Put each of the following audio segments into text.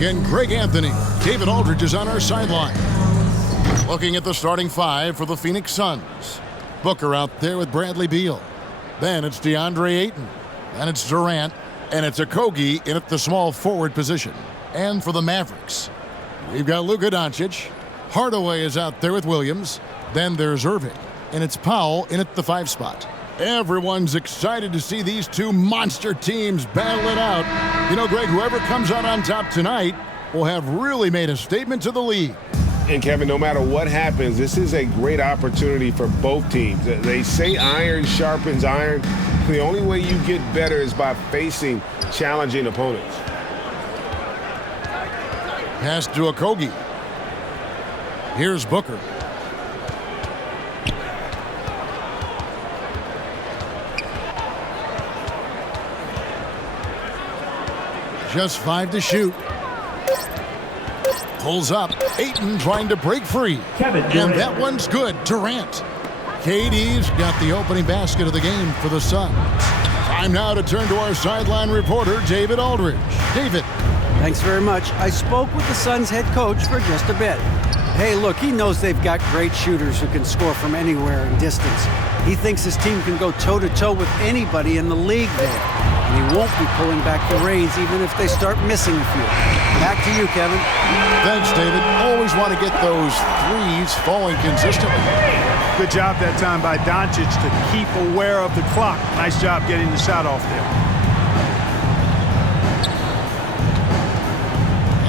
and Greg Anthony. David Aldridge is on our sideline. Looking at the starting five for the Phoenix Suns. Booker out there with Bradley Beal. Then it's DeAndre Ayton. Then it's Durant. And it's Okogie in at the small forward position. And for the Mavericks, we've got Luka Doncic. Hardaway is out there with Williams. Then there's Irving. And it's Powell in at the 5 spot. Everyone's excited to see these two monster teams battle it out. You know, Greg, whoever comes out on top tonight will have really made a statement to the league. And, Kevin, no matter what happens, this is a great opportunity for both teams. They say iron sharpens iron. The only way you get better is by facing challenging opponents. Pass to Okogie. Here's Booker. Just 5 to shoot. Pulls up. Ayton trying to break free. And that one's good. Durant. KD's got the opening basket of the game for the Suns. Time now to turn to our sideline reporter, David Aldridge. David. Thanks very much. I spoke with the Suns head coach for just a bit. Hey, look, he knows they've got great shooters who can score from anywhere in distance. He thinks his team can go toe-to-toe with anybody in the league there. And he won't be pulling back the reins even if they start missing a few. Back to you, Kevin. Thanks, David. Always want to get those threes falling consistently. Good job that time by Doncic to keep aware of the clock. Nice job getting the shot off there.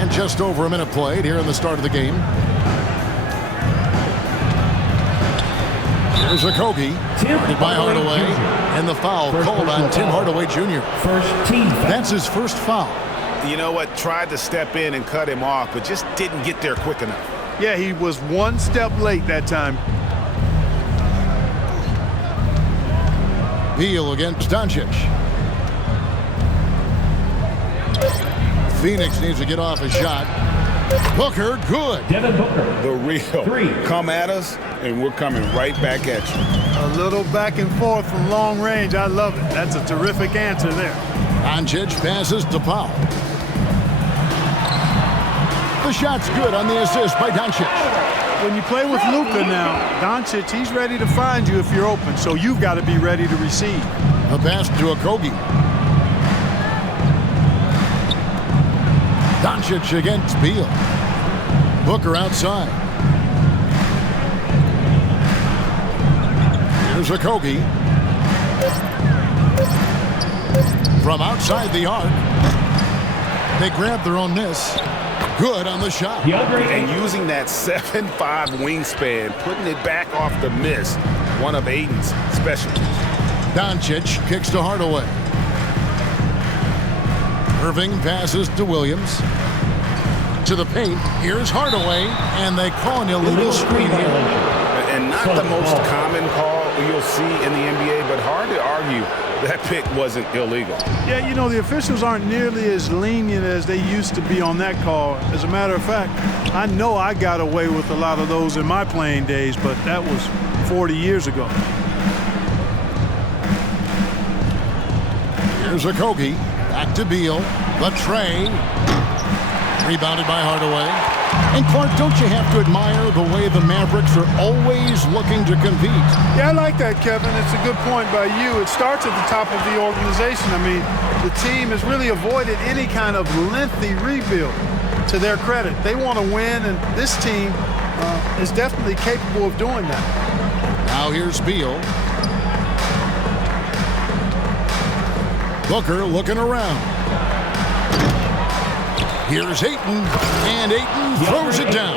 And just over a minute played here in the start of the game. Here's Okogie, guarded by Hardaway, and the foul called on Tim Hardaway Jr. That's his first foul. You know what? Tried to step in and cut him off, but just didn't get there quick enough. Yeah, he was one step late that time. Beal against Doncic. Phoenix needs to get off a shot. Booker, good. Devin Booker. The real. Come at us, and we're coming right back at you. A little back and forth from long range. I love it. That's a terrific answer there. Doncic passes to Powell. The shot's good on the assist by Doncic. When you play with Luka now, Doncic, he's ready to find you if you're open, so you've got to be ready to receive. The pass to Okogie. Doncic against Beal. Booker outside. Here's Okogie. From outside the arc. They grab their own miss. Good on the shot. And using that 7'5" wingspan, putting it back off the miss, one of Ayton's specialties. Doncic kicks to Hardaway. Irving passes to Williams. To the paint. Here's Hardaway, and they call an illegal screen here. And not the most common call you'll see in the NBA, but hard to argue that pick wasn't illegal. Yeah, you know, the officials aren't nearly as lenient as they used to be on that call. As a matter of fact, I know I got away with a lot of those in my playing days, but that was 40 years ago. Here's Okogie. Back to Beal. The tray. Rebounded by Hardaway. And Clark, don't you have to admire the way the Mavericks are always looking to compete? Yeah, I like that, Kevin. It's a good point by you. It starts at the top of the organization. I mean, the team has really avoided any kind of lengthy rebuild. To their credit, they want to win, and this team is definitely capable of doing that. Now here's Beal. Booker looking around. Here's Ayton, and Ayton throws it down.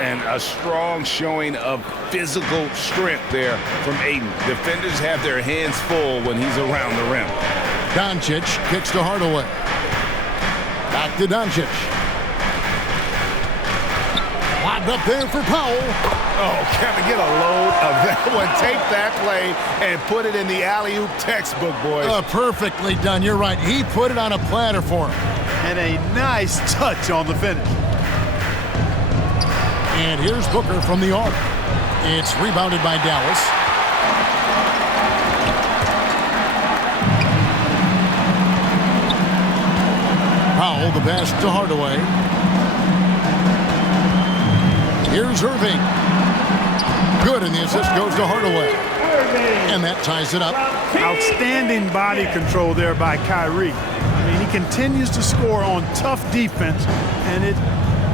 And a strong showing of physical strength there from Ayton. Defenders have their hands full when he's around the rim. Doncic kicks to Hardaway. Back to Doncic. Lobbed up there for Powell. Oh, Kevin, get a load of that one. Take that play and put it in the alley-oop textbook, boys. Perfectly done. You're right. He put it on a platter for him. And a nice touch on the finish. And here's Booker from the arc. It's rebounded by Dallas. Powell, the pass to Hardaway. Here's Irving. Good, and the assist goes to Hardaway. And that ties it up. Outstanding body control there by Kyrie. I mean, he continues to score on tough defense, and it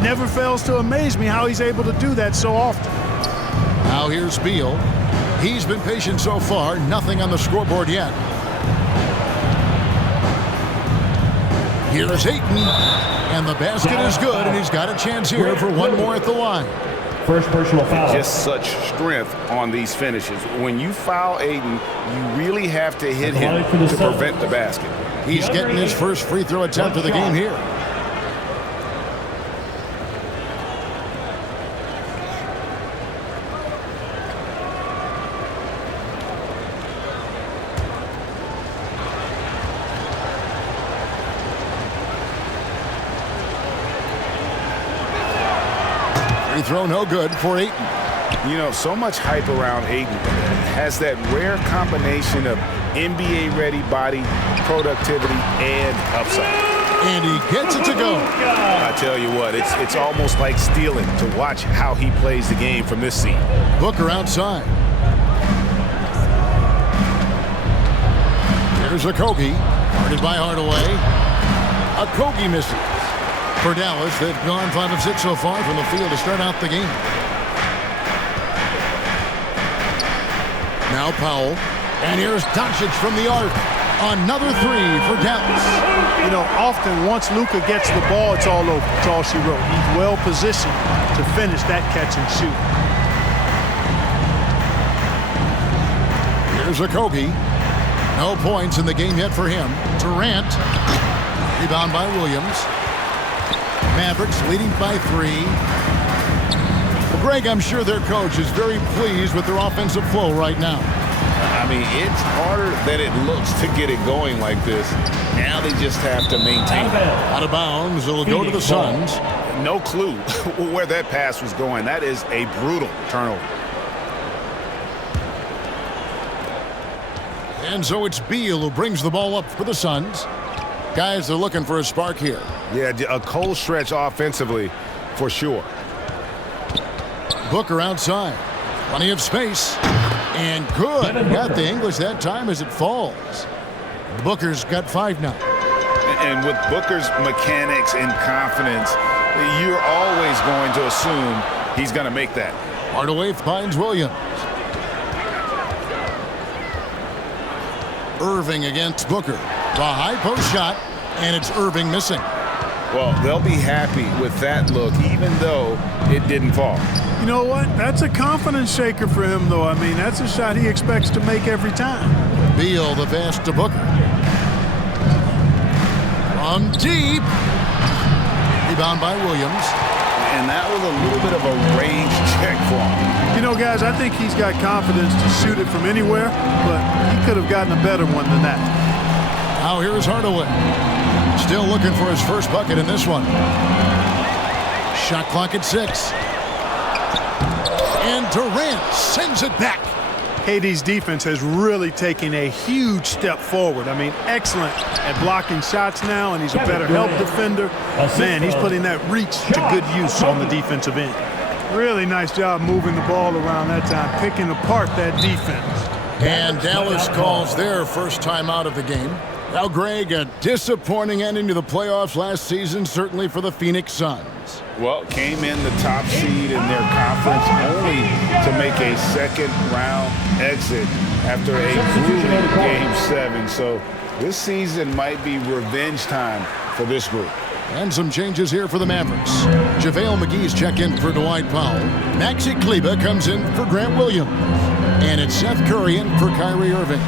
never fails to amaze me how he's able to do that so often. Now here's Beal. He's been patient so far. Nothing on the scoreboard yet. Here's Ayton. And the basket is good, and he's got a chance here for one more at the line. First personal foul. Just such strength on these finishes. When you foul Ayton, you really have to hit him to prevent the basket. He's getting his first free throw attempt of the game here. Free throw no good for Ayton. You know, so much hype around Ayton. Has that rare combination of NBA-ready body, productivity, and upside. And he gets it to go. I tell you what, it's almost like stealing to watch how he plays the game from this seat. Booker outside. Here's Okogie. Guarded by Hardaway. Okogie misses. For Dallas, they've gone 5 of 6 so far from the field to start out the game. Now Powell. And here's Doncic from the arc. Another three for Dallas. You know, often once Luka gets the ball, it's all over. It's all she wrote. He's well positioned to finish that catch and shoot. Here's Okogie. No points in the game yet for him. Durant. Rebound by Williams. Mavericks leading by 3. Well, Greg, I'm sure their coach is very pleased with their offensive flow right now. I mean, it's harder than it looks to get it going like this. Now they just have to maintain it. Out of bounds, it'll go to the Suns. No clue where that pass was going. That is a brutal turnover. And so it's Beal who brings the ball up for the Suns. Guys are looking for a spark here. Yeah, a cold stretch offensively for sure. Booker outside. Plenty of space. And good. Got the English that time as it falls. Booker's got 5 now. And with Booker's mechanics and confidence, you're always going to assume he's going to make that. Hardaway finds Williams. Irving against Booker. The high post shot, and it's Irving missing. Well, they'll be happy with that look, even though it didn't fall. You know what? That's a confidence shaker for him, though. I mean, that's a shot he expects to make every time. Beal the pass to Booker. From deep. Rebound by Williams. And that was a little bit of a range check for him. You know, guys, I think he's got confidence to shoot it from anywhere, but he could have gotten a better one than that. Now here's Hardaway. Still looking for his first bucket in this one. Shot clock at 6. And Durant sends it back. KD's defense has really taken a huge step forward. I mean, excellent at blocking shots now, and he's a better help defender. Man, he's putting that reach to good use on the defensive end. Really nice job moving the ball around that time, picking apart that defense. And Dallas calls their first time out of the game. Now, Greg, a disappointing ending to the playoffs last season, certainly for the Phoenix Suns. Well, came in the top seed in their conference only to make a second-round exit after a grueling Game 7. So this season might be revenge time for this group. And some changes here for the Mavericks. JaVale McGee's checked in for Dwight Powell. Maxi Kleber comes in for Grant Williams. And it's Seth Curry in for Kyrie Irving.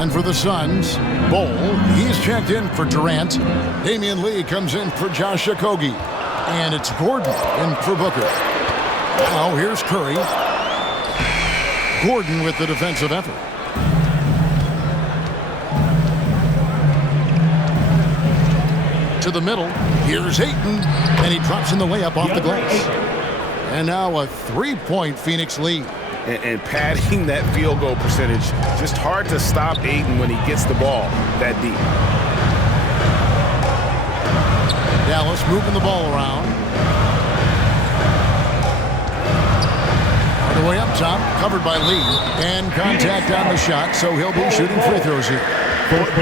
And for the Suns, Bol, he's checked in for Durant. Damian Lee comes in for Josh Okogie. And it's Gordon in for Booker. Now here's Curry. Gordon with the defensive effort. To the middle, here's Ayton. And he drops in the layup off the glass. And now a 3-point Phoenix lead. And padding that field goal percentage, just hard to stop Ayton when he gets the ball that deep. Dallas moving the ball around. Hardaway up top, covered by Lee. And contact on the shot, so he'll be shooting free throws here.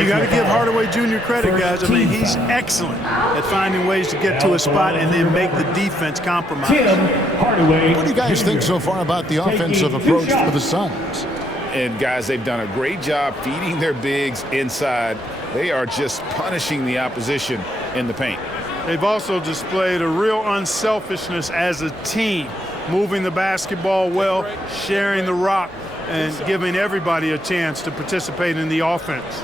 You got to give Hardaway Jr. credit, guys. I mean, he's excellent at finding ways to get to a spot and then make the defense compromise. What do you guys think so far about the offensive approach for the Suns? And, guys, they've done a great job feeding their bigs inside. They are just punishing the opposition in the paint. They've also displayed a real unselfishness as a team, moving the basketball well, sharing the rock, and giving everybody a chance to participate in the offense.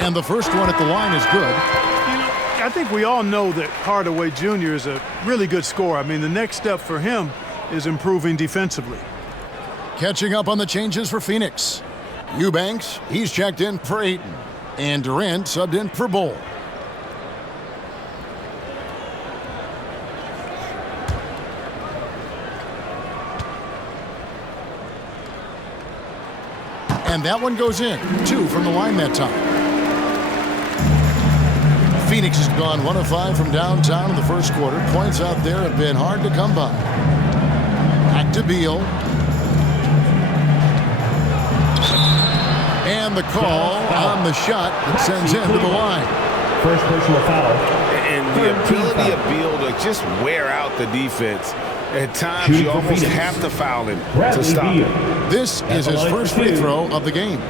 And the first one at the line is good. I think we all know that Hardaway Jr. is a really good scorer. I mean, the next step for him is improving defensively. Catching up on the changes for Phoenix. Eubanks, he's checked in for Ayton. And Durant subbed in for Bol. And that one goes in. 2 from the line that time. Phoenix has gone 1 of 5 from downtown in the first quarter. Points out there have been hard to come by. Back to Beal. And the call on the shot that sends him to the line. First personal foul. And the ability of Beal to just wear out the defense. At times, you almost have to foul him to stop him. This is his first free throw of the game.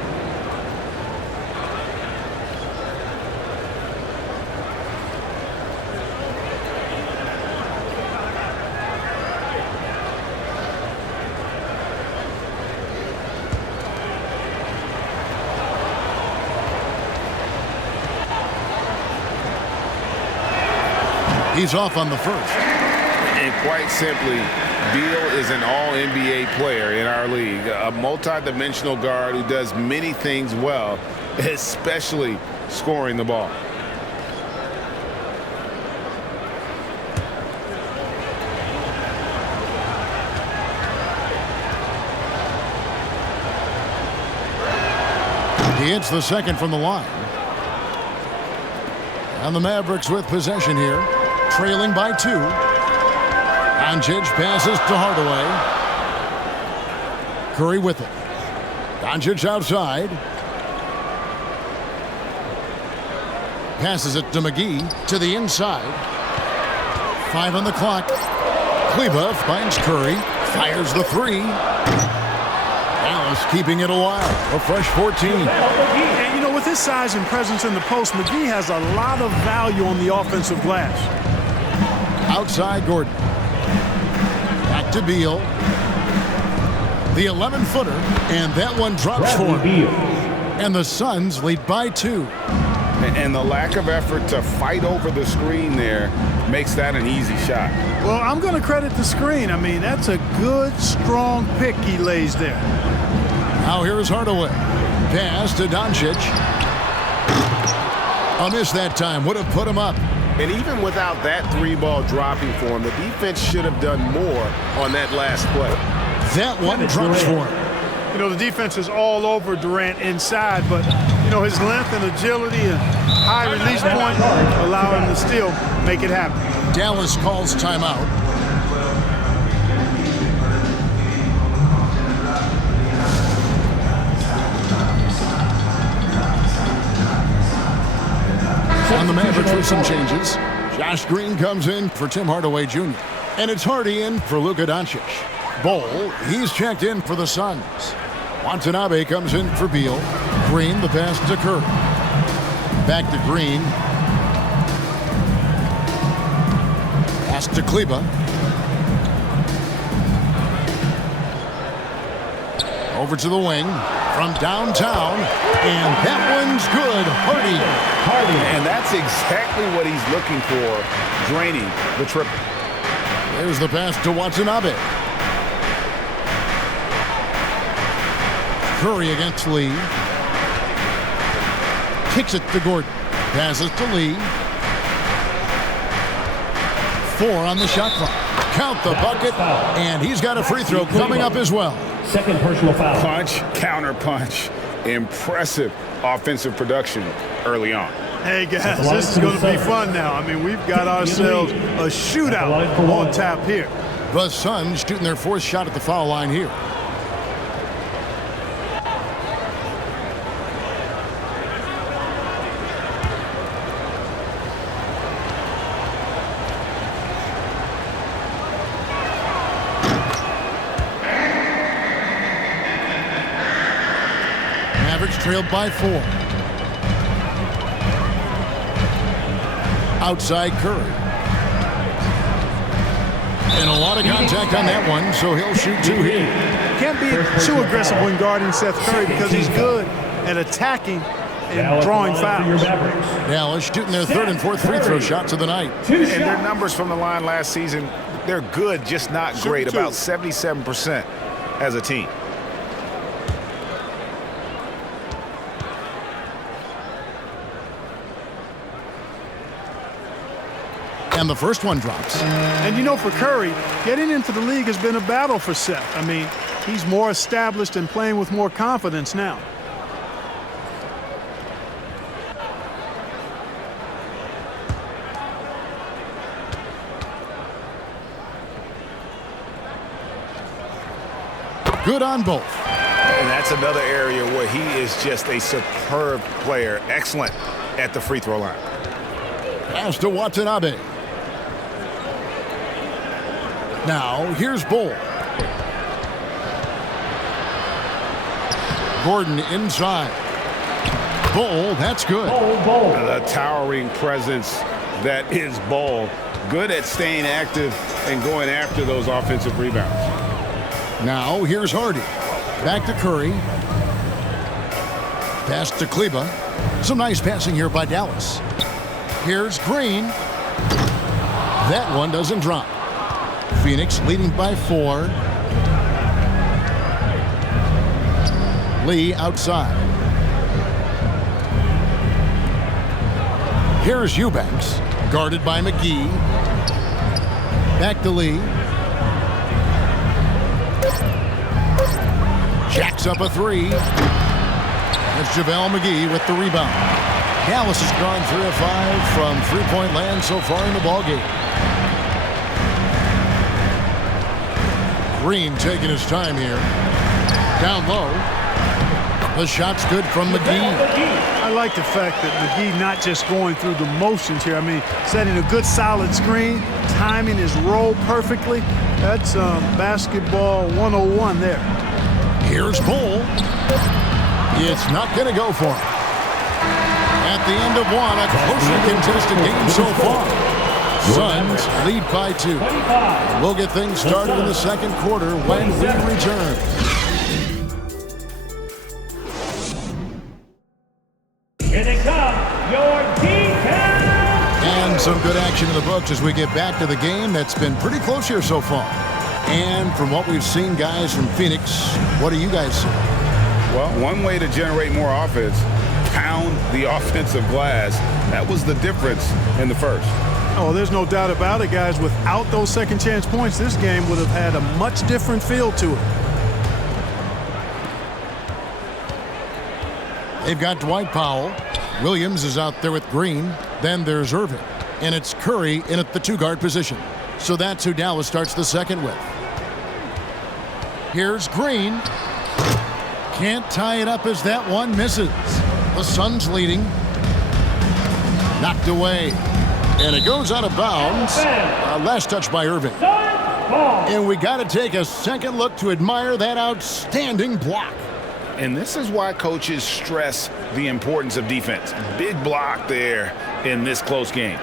He's off on the first. And quite simply, Beal is an all-NBA player in our league, a multi-dimensional guard who does many things well, especially scoring the ball. He hits the second from the line. And the Mavericks with possession here, trailing by 2. Doncic passes to Hardaway. Curry with it. Doncic outside. Passes it to McGee to the inside. 5 on the clock. Kleba finds Curry. Fires the 3. Dallas keeping it alive. A fresh 14. And, you know, with his size and presence in the post, McGee has a lot of value on the offensive glass. Outside Gordon. Back to Beal. The 11-footer, and that one drops for him. And the Suns lead by 2. And the lack of effort to fight over the screen there makes that an easy shot. Well, I'm going to credit the screen. I mean, that's a good, strong pick he lays there. Now here's Hardaway. Pass to Doncic. A miss that time. Would have put him up. And even without that 3-ball dropping for him, the defense should have done more on that last play. That one drops for him. You know, the defense is all over Durant inside, but, you know, his length and agility and high release point allow him to still make it happen. Dallas calls timeout. On the Mavericks with some changes. Josh Green comes in for Tim Hardaway Jr. And it's Hardy in for Luka Doncic. Bol, he's checked in for the Suns. Watanabe comes in for Beal. Green, the pass to Curry. Back to Green. Pass to Kleba. Over to the wing. From downtown. And that one's good. Hardy. And that's exactly what he's looking for, draining the triple. There's the pass to Watanabe. Curry against Lee. Kicks it to Gordon. Passes to Lee. 4 on the shot clock. Count the bucket. And he's got a free throw coming up as well. Second personal foul. Punch, counter punch. Impressive offensive production early on. Hey, guys, this is going to be fun now. I mean, we've got ourselves a shootout on tap here. The Suns shooting their 4th shot at the foul line here. Mavericks trailed by 4. Outside Curry. And a lot of contact on that one, so he'll shoot 2 here. Can't be too aggressive when guarding Seth Curry because he's good at attacking and drawing fouls. Dallas shooting their 3rd and 4th free throw shots of the night. And their numbers from the line last season, they're good, just not great. About 77% as a team. And the first one drops. And you know, for Curry, getting into the league has been a battle for Seth. I mean, he's more established and playing with more confidence now. Good on both. And that's another area where he is just a superb player. Excellent at the free throw line. Pass to Watanabe. Now, here's Bull. Gordon inside. Bull, that's good. The towering presence that is Bull. Good at staying active and going after those offensive rebounds. Now, here's Hardy. Back to Curry. Pass to Kleba. Some nice passing here by Dallas. Here's Green. That one doesn't drop. Phoenix leading by 4. Lee outside. Here's Eubanks, guarded by McGee. Back to Lee. Jacks up a 3. It's JaVale McGee with the rebound. Dallas has gone 3 of 5 from three-point land so far in the ballgame. Green taking his time here. Down low. The shot's good from McGee. I like the fact that McGee not just going through the motions here. I mean, setting a good solid screen, timing his roll perfectly. That's basketball 101 there. Here's Bull. It's not going to go for him. At the end of one, a closely contested game so far. Suns lead by 2. We'll get things started in the second quarter when we return. Here they come, your Gcash! And some good action in the books as we get back to the game that's been pretty close here so far. And from what we've seen, guys, from Phoenix, what do you guys see? Well, one way to generate more offense, pound the offensive glass. That was the difference in the first. Oh, there's no doubt about it, guys. Without those second chance points, this game would have had a much different feel to it. They've got Dwight Powell. Williams is out there with Green. Then there's Irving. And it's Curry in at the 2-guard position. So that's who Dallas starts the second with. Here's Green. Can't tie it up as that one misses. The Suns leading. Knocked away. And it goes out of bounds. Last touch by Irving. And we got to take a second look to admire that outstanding block. And this is why coaches stress the importance of defense. Big block there in this close game.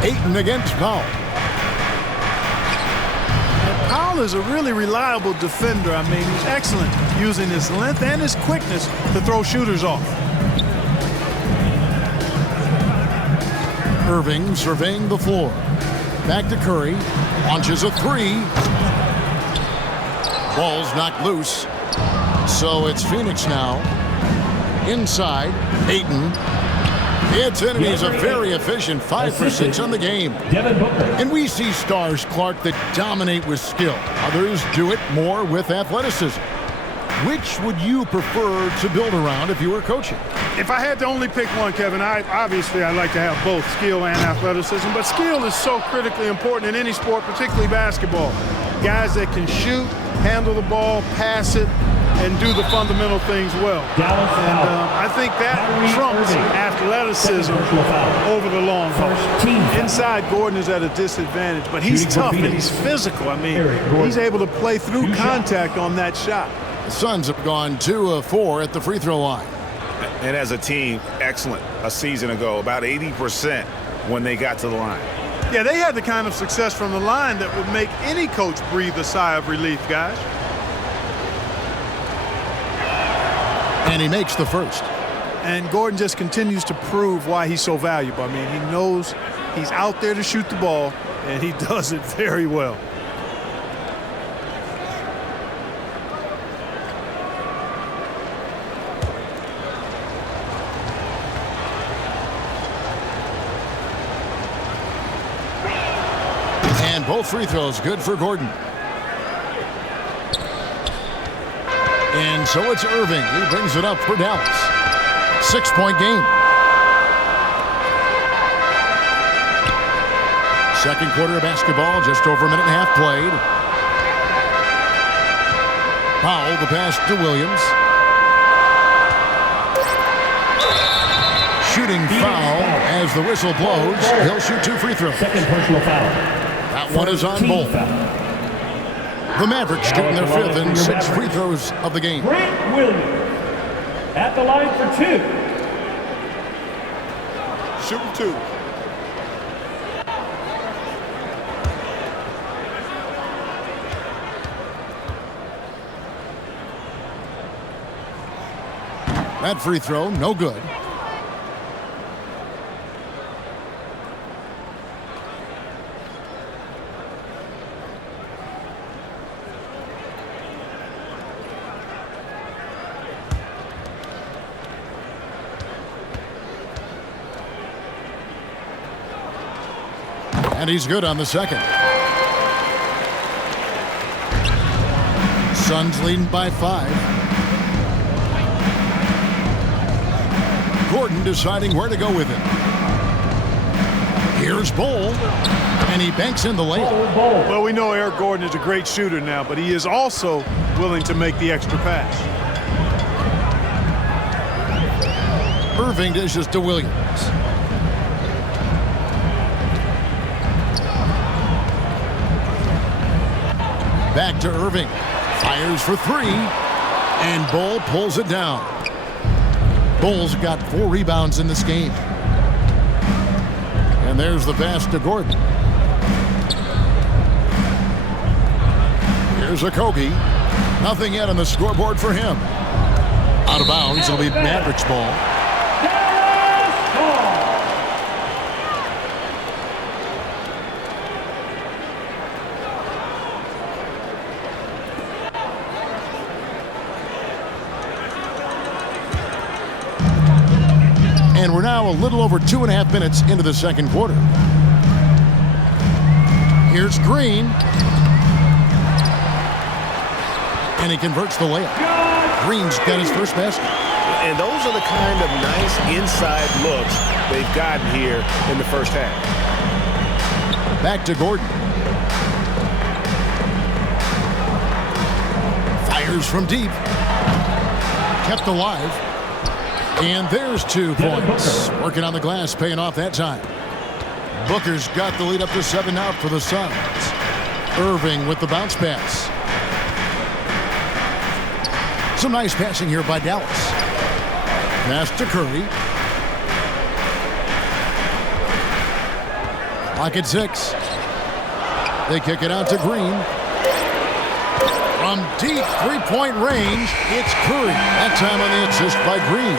Ayton against Powell. Powell is a really reliable defender. I mean, he's excellent using his length and his quickness to throw shooters off. Irving surveying the floor. Back to Curry. Launches a 3. Ball's knocked loose. So it's Phoenix now. Inside, Ayton. It's in, and he's a very efficient 5 for 6 on the game. And we see stars, Clark, that dominate with skill. Others do it more with athleticism. Which would you prefer to build around if you were coaching? If I had to only pick one, Kevin, obviously I'd like to have both skill and athleticism, but skill is so critically important in any sport, particularly basketball. Guys that can shoot, handle the ball, pass it, and do the fundamental things well. And I think that trumps athleticism over the long haul. Inside, Gordon is at a disadvantage, but he's tough and he's physical. I mean, he's able to play through contact on that shot. The Suns have gone 2 of 4 at the free throw line. And as a team, excellent a season ago, about 80% when they got to the line. Yeah, they had the kind of success from the line that would make any coach breathe a sigh of relief, guys. And he makes the first. And Gordon just continues to prove why he's so valuable. I mean, he knows he's out there to shoot the ball, and he does it very well. And both free throws good for Gordon. And so it's Irving. He brings it up for Dallas. 6-point game. Second quarter of basketball, just over a minute and a half played. Powell, the pass to Williams. Shooting foul as the whistle blows. He'll shoot 2 free throws. Second personal foul. That one is on Bull. The Mavericks getting their 5th and 6th free throws of the game. Grant Williams at the line for 2. Shooting 2. That free throw, no good. And he's good on the second. Suns leading by 5. Gordon deciding where to go with it. Here's Bull, and he banks in the layup. Well, we know Eric Gordon is a great shooter now, but he is also willing to make the extra pass. Irving dishes to Williams. Back to Irving. Fires for 3. And Bull pulls it down. Bull's got 4 rebounds in this game. And there's the pass to Gordon. Here's Okogie. Nothing yet on the scoreboard for him. Out of bounds. It'll be Mavericks ball. And we're now a little over 2.5 minutes into the second quarter. Here's Green. And he converts the layup. Green's got his first basket. And those are the kind of nice inside looks they've gotten here in the first half. Back to Gordon. Fires from deep. Kept alive. And there's 2 points. Working on the glass, paying off that time. Booker's got the lead up to 7 out for the Suns. Irving with the bounce pass. Some nice passing here by Dallas. Pass to Curry. Clock at 6. They kick it out to Green. From deep 3-point range, it's Curry. That time on the assist by Green.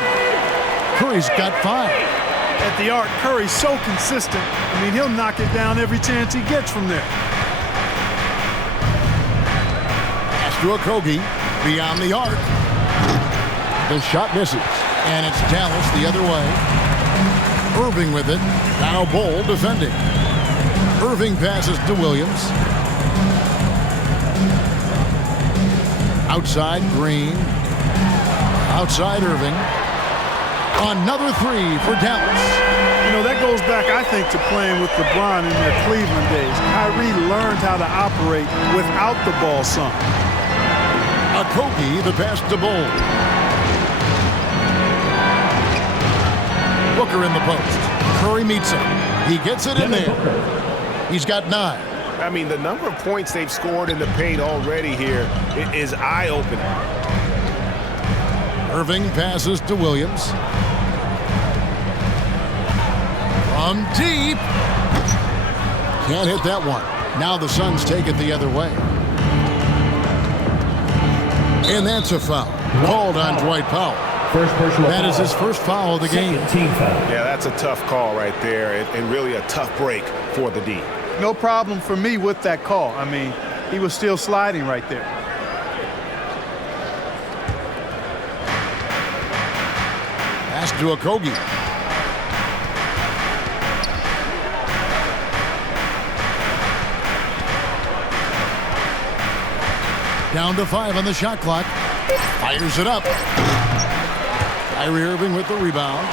Curry's got 5. At the arc, Curry's so consistent. I mean, he'll knock it down every chance he gets from there. Pass to Okogie. Beyond the arc. The shot misses. And it's Dallas the other way. Irving with it. Now Bull defending. Irving passes to Williams. Outside Green. Outside Irving. Another three for Dallas. You know, that goes back, I think, to playing with LeBron in their Cleveland days. Kyrie learned how to operate without the ball some. Okogie, the pass to Bull. Booker in the post. Curry meets him. He gets it in there. He's got 9. I mean, the number of points they've scored in the paint already here is eye-opening. Irving passes to Williams. From deep. Can't hit that one. Now the Suns take it the other way. And that's a foul. Called on Dwight Powell. First personal That foul. is his first foul of the game. Team foul. Yeah, that's a tough call right there, and really a tough break for the D. No problem for me with that call. I mean, he was still sliding right there. Pass to Okogie. Down to 5 on the shot clock. Fires it up. Kyrie Irving with the rebound.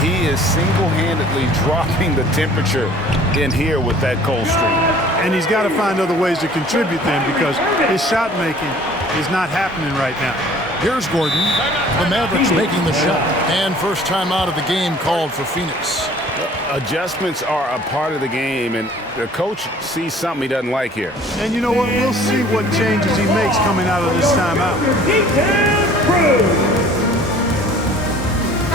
He is single-handedly dropping the temperature in here with that cold streak. And he's got to find other ways to contribute then, because his shot making is not happening right now. Here's Gordon. The Mavericks making the shot. And first time out of the game called for Phoenix. Adjustments are a part of the game, and the coach sees something he doesn't like here. And you know what? We'll see what changes he makes coming out of this timeout.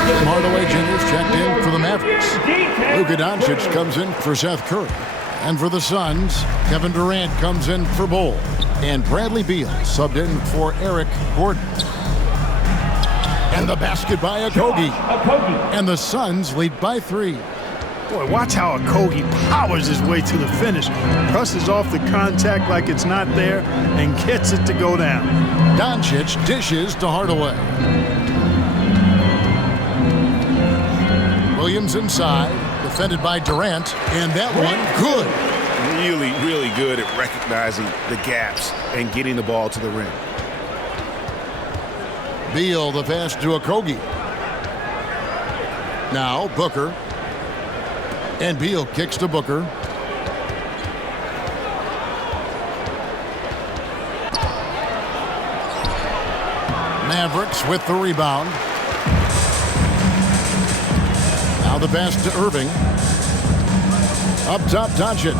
Tim Hardaway Jr.'s checked in for the Mavericks. Luka Doncic comes in for Seth Curry. And for the Suns, Kevin Durant comes in for Bull. And Bradley Beal subbed in for Eric Gordon. And the basket by Okogie. And the Suns lead by 3. Boy, watch how Okogie powers his way to the finish. Presses off the contact like it's not there and gets it to go down. Doncic dishes to Hardaway. Williams inside, defended by Durant, and that one good. Really, really good at recognizing the gaps and getting the ball to the rim. Beal, the pass to Okogie. Now Booker. And Beal kicks to Booker. Mavericks with the rebound. Now the pass to Irving. Up top, Doncic.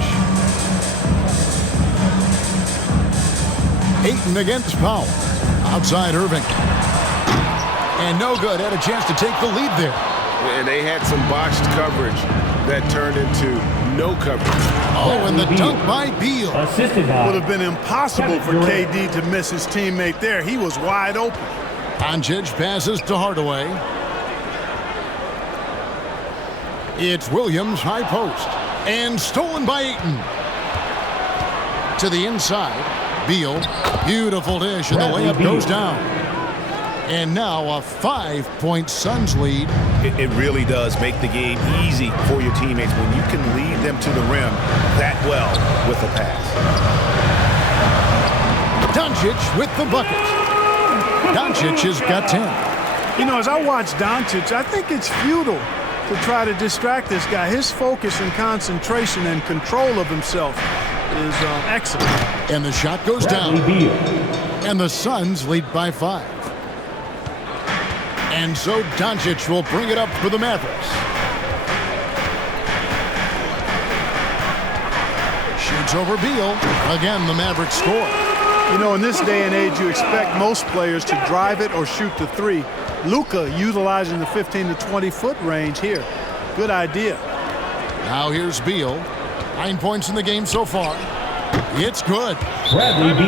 Ayton against Powell. Outside Irving. And no good. Had a chance to take the lead there. And they had some botched coverage that turned into no coverage. Oh, and the dunk by Beal. Assisted by. Would have been impossible for KD to miss his teammate there. He was wide open. Doncic passes to Hardaway. It's Williams, high post. And stolen by Ayton. To the inside. Beal. Beautiful dish, and the layup goes down. And now a 5-point Suns lead. It really does make the game easy for your teammates when you can lead them to the rim that well with a pass. Doncic with the bucket. Doncic has got 10. You know, as I watch Doncic, I think it's futile to try to distract this guy. His focus and concentration and control of himself is excellent. And the shot goes down. And the Suns lead by 5. And so Doncic will bring it up for the Mavericks. Shoots over Beal. Again, the Mavericks score. You know, in this day and age, you expect most players to drive it or shoot the 3. Luka utilizing the 15 to 20-foot range here. Good idea. Now here's Beal. 9 points in the game so far. It's good.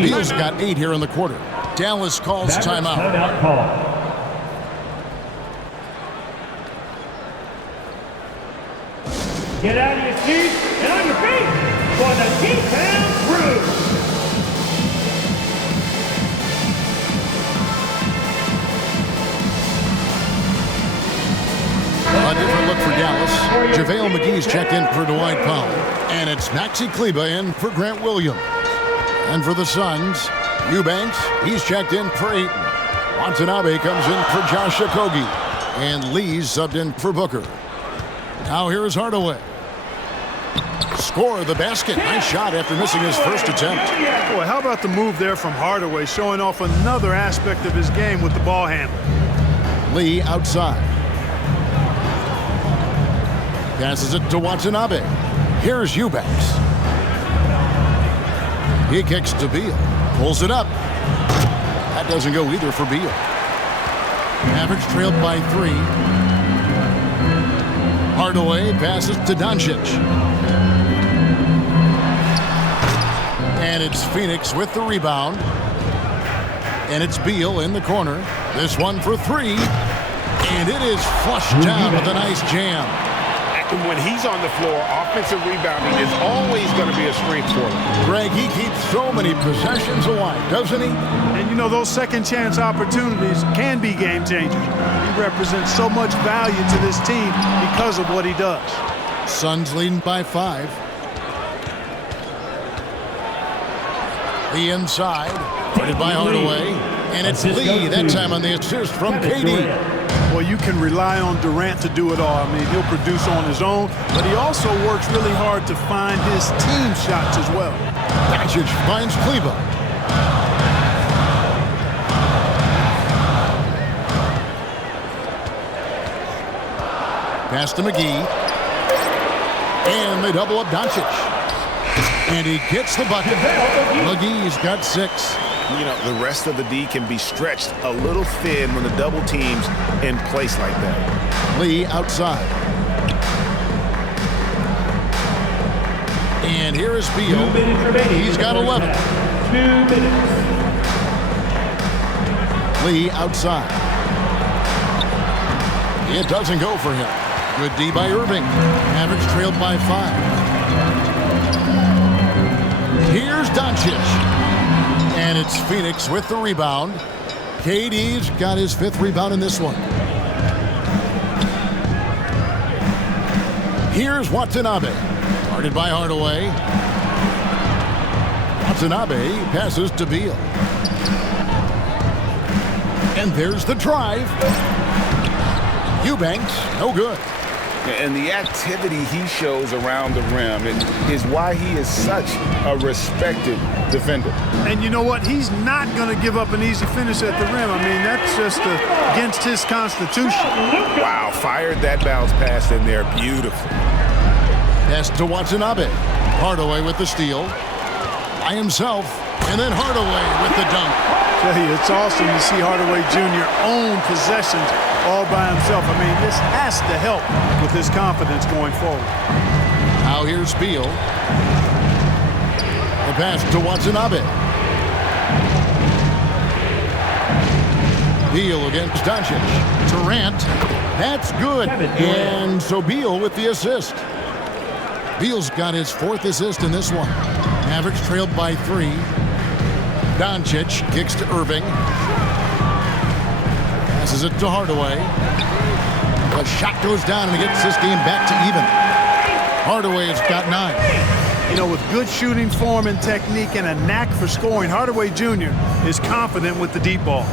Beal's got 8 here in the quarter. Dallas calls timeout. Timeout call. Get out of your seats and on your feet for the T-Town Crew. different look for Dallas. JaVale McGee's checked in for Dwight Powell. And it's Maxi Kleber in for Grant Williams. And for the Suns, Eubanks, he's checked in for Ayton. Watanabe comes in for Josh Okogie. And Lee's subbed in for Booker. Now here's Hardaway. Score the basket. Nice shot after missing his first attempt. Boy, how about the move there from Hardaway, showing off another aspect of his game with the ball handling. Lee outside. Passes it to Watanabe. Here's Eubanks. He kicks to Beal. Pulls it up. That doesn't go either for Beal. Mavericks trailed by 3. Hardaway passes to Doncic. And it's Phoenix with the rebound. And it's Beal in the corner. This one for 3. And it is flushed down with a nice jam. When he's on the floor, offensive rebounding is always going to be a strength for him. Greg, he keeps so many possessions alive, doesn't he? And you know, those second chance opportunities can be game changers. He represents so much value to this team because of what he does. Suns leading by 5. The inside, guarded by Hardaway. And it's Lee, that time on the assist from KD. Well, you can rely on Durant to do it all. I mean, he'll produce on his own, but he also works really hard to find his team shots as well. Doncic finds Kleber. Pass to McGee. And they double up Doncic. And he gets the bucket. McGee's got 6. You know, the rest of the D can be stretched a little thin when the double team's in place like that. Lee outside. And here is Beal. He's got 11. 2 minutes. Lee outside. It doesn't go for him. Good D by Irving. Mavericks trailed by 5. Here's Doncic. And it's Phoenix with the rebound. KD's got his 5th rebound in this one. Here's Watanabe. Guarded by Hardaway. Watanabe passes to Beal. And there's the drive. Eubanks, no good. And the activity he shows around the rim is why he is such a respected defender. And you know what? He's not going to give up an easy finish at the rim. I mean, that's just against his constitution. Wow, fired that bounce pass in there beautifully. Pass to Watanabe. Hardaway with the steal. By himself. And then Hardaway with the dunk. I tell you, it's awesome to see Hardaway Jr. own possessions all by himself. I mean, this has to help with his confidence going forward. Now here's Beal. The pass to Watanabe. Beal against Doncic. Durant. That's good. And so Beal with the assist. Beal's got his 4th assist in this one. Mavericks trailed by 3. Doncic kicks to Irving. Passes it to Hardaway. The shot goes down and it gets this game back to even. Hardaway has got 9. You know, with good shooting form and technique and a knack for scoring, Hardaway Jr. is confident with the deep ball.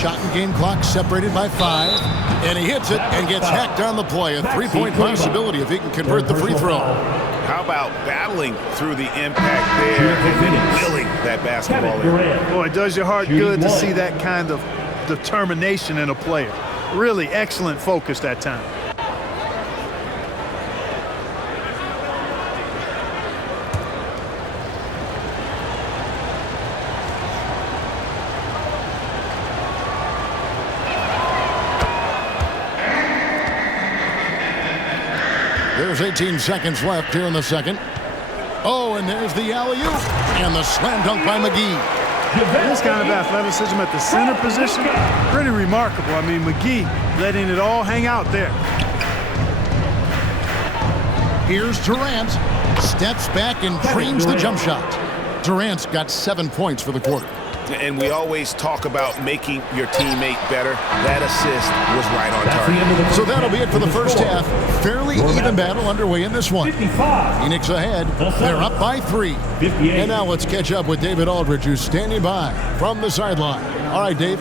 Shot and game clock separated by 5. And he hits it and gets hacked on the play. A 3-point possibility if he can convert the free throw. How about battling through the impact there and willing that basketball in? Boy, it does your heart good to see that kind of determination in a player. Really excellent focus that time. There's 18 seconds left here in the second. Oh, and there's the alley-oop. And the slam dunk by McGee. This kind of athleticism at the center position, pretty remarkable. I mean, McGee letting it all hang out there. Here's Durant. Steps back and frames the jump shot. Durant's got 7 points for the quarter. And we always talk about making your teammate better. That assist was right on target. So that'll be it for the first half. Fairly even battle underway in this one. Phoenix ahead. They're up by 3. And now let's catch up with David Aldridge, who's standing by from the sideline. All right, Dave.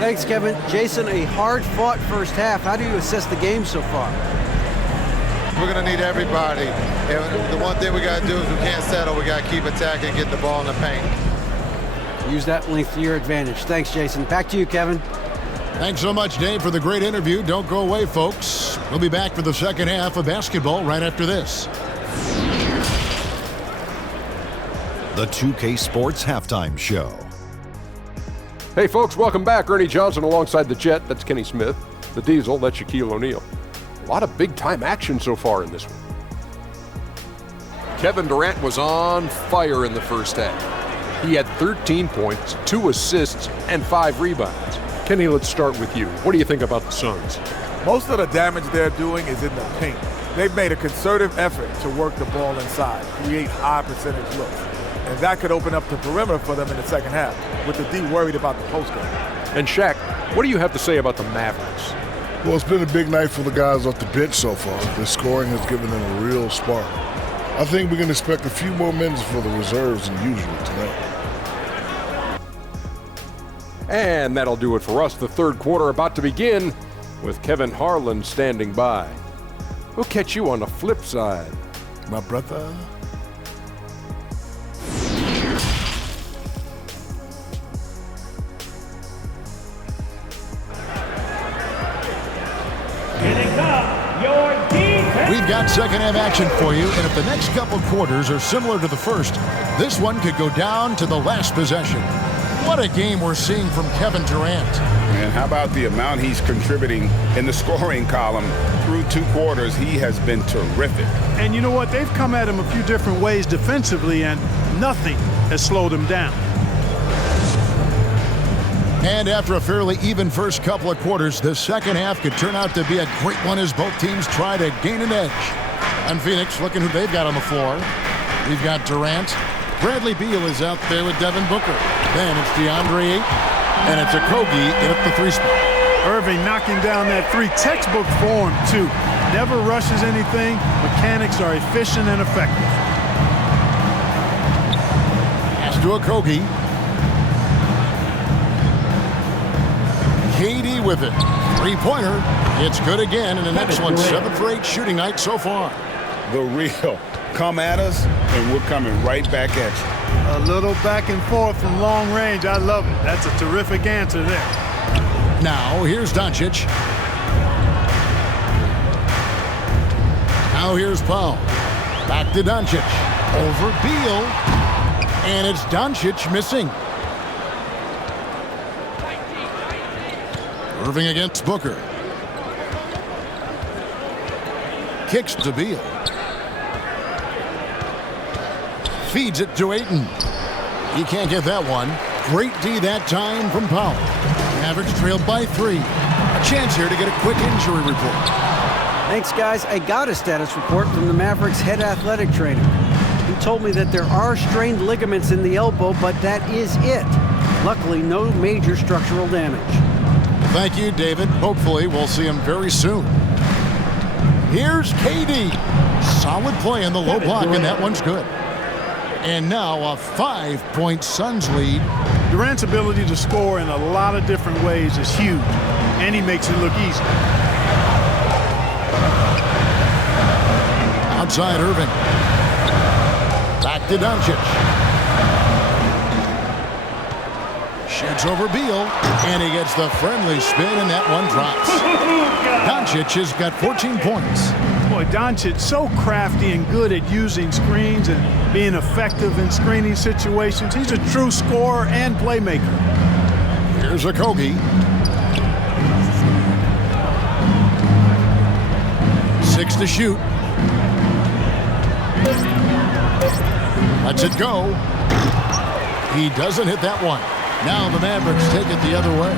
Thanks, Kevin. Jason, a hard-fought first half. How do you assess the game so far? We're going to need everybody. And the one thing we got to do is we can't settle. We got to keep attacking and get the ball in the paint. Use that length to your advantage. Thanks, Jason. Back to you, Kevin. Thanks so much, Dave, for the great interview. Don't go away, folks. We'll be back for the second half of basketball right after this. The 2K Sports Halftime Show. Hey, folks, welcome back. Ernie Johnson alongside the Jet. That's Kenny Smith. The Diesel, that's Shaquille O'Neal. A lot of big-time action so far in this one. Kevin Durant was on fire in the first half. He had 13 points, 2 assists, and 5 rebounds. Kenny, let's start with you. What do you think about the Suns? Most of the damage they're doing is in the paint. They've made a concerted effort to work the ball inside, create high-percentage looks. And that could open up the perimeter for them in the second half, with the D worried about the post game. And Shaq, what do you have to say about the Mavericks? Well, it's been a big night for the guys off the bench so far. The scoring has given them a real spark. I think we can expect a few more minutes for the reserves than usual tonight. And that'll do it for us. The third quarter about to begin with Kevin Harlan standing by. We'll catch you on the flip side. My brother. We've got second half action for you, and if the next couple quarters are similar to the first, this one could go down to the last possession. What a game we're seeing from Kevin Durant. And how about the amount he's contributing in the scoring column through 2 quarters? He has been terrific. And you know what? They've come at him a few different ways defensively, and nothing has slowed him down. And after a fairly even first couple of quarters, the second half could turn out to be a great one as both teams try to gain an edge. And Phoenix, looking who they've got on the floor. We've got Durant. Bradley Beal is out there with Devin Booker. Then it's DeAndre Ayton. And it's Okogie in at the 3 spot. Irving knocking down that 3, textbook form, too. Never rushes anything. Mechanics are efficient and effective. Pass to Okogie. KD with it. 3-pointer. It's good again, and the next one, 7 for 8 shooting night so far. The real. Come at us, and we're coming right back at you. A little back and forth from long range. I love it. That's a terrific answer there. Now, here's Doncic. Now here's Powell. Back to Doncic. Over Beal. And it's Doncic missing. Irving against Booker. Kicks to Beal. Feeds it to Ayton. He can't get that one. Great D that time from Powell. Mavericks trailed by 3. A chance here to get a quick injury report. Thanks, guys. I got a status report from the Mavericks head athletic trainer. He told me that there are strained ligaments in the elbow, but that is it. Luckily, no major structural damage. Thank you, David. Hopefully, we'll see him very soon. Here's KD. Solid play in the low block, and that one's good. And now a 5-point Suns lead. Durant's ability to score in a lot of different ways is huge, and he makes it look easy. Outside Irving. Back to Doncic. Shoots over Beal, and he gets the friendly spin, and that one drops. Doncic has got 14 points. Boy, Doncic so crafty and good at using screens and being effective in screening situations. He's a true scorer and playmaker. Here's Okogie. 6 to shoot. Lets it go. He doesn't hit that one. Now the Mavericks take it the other way.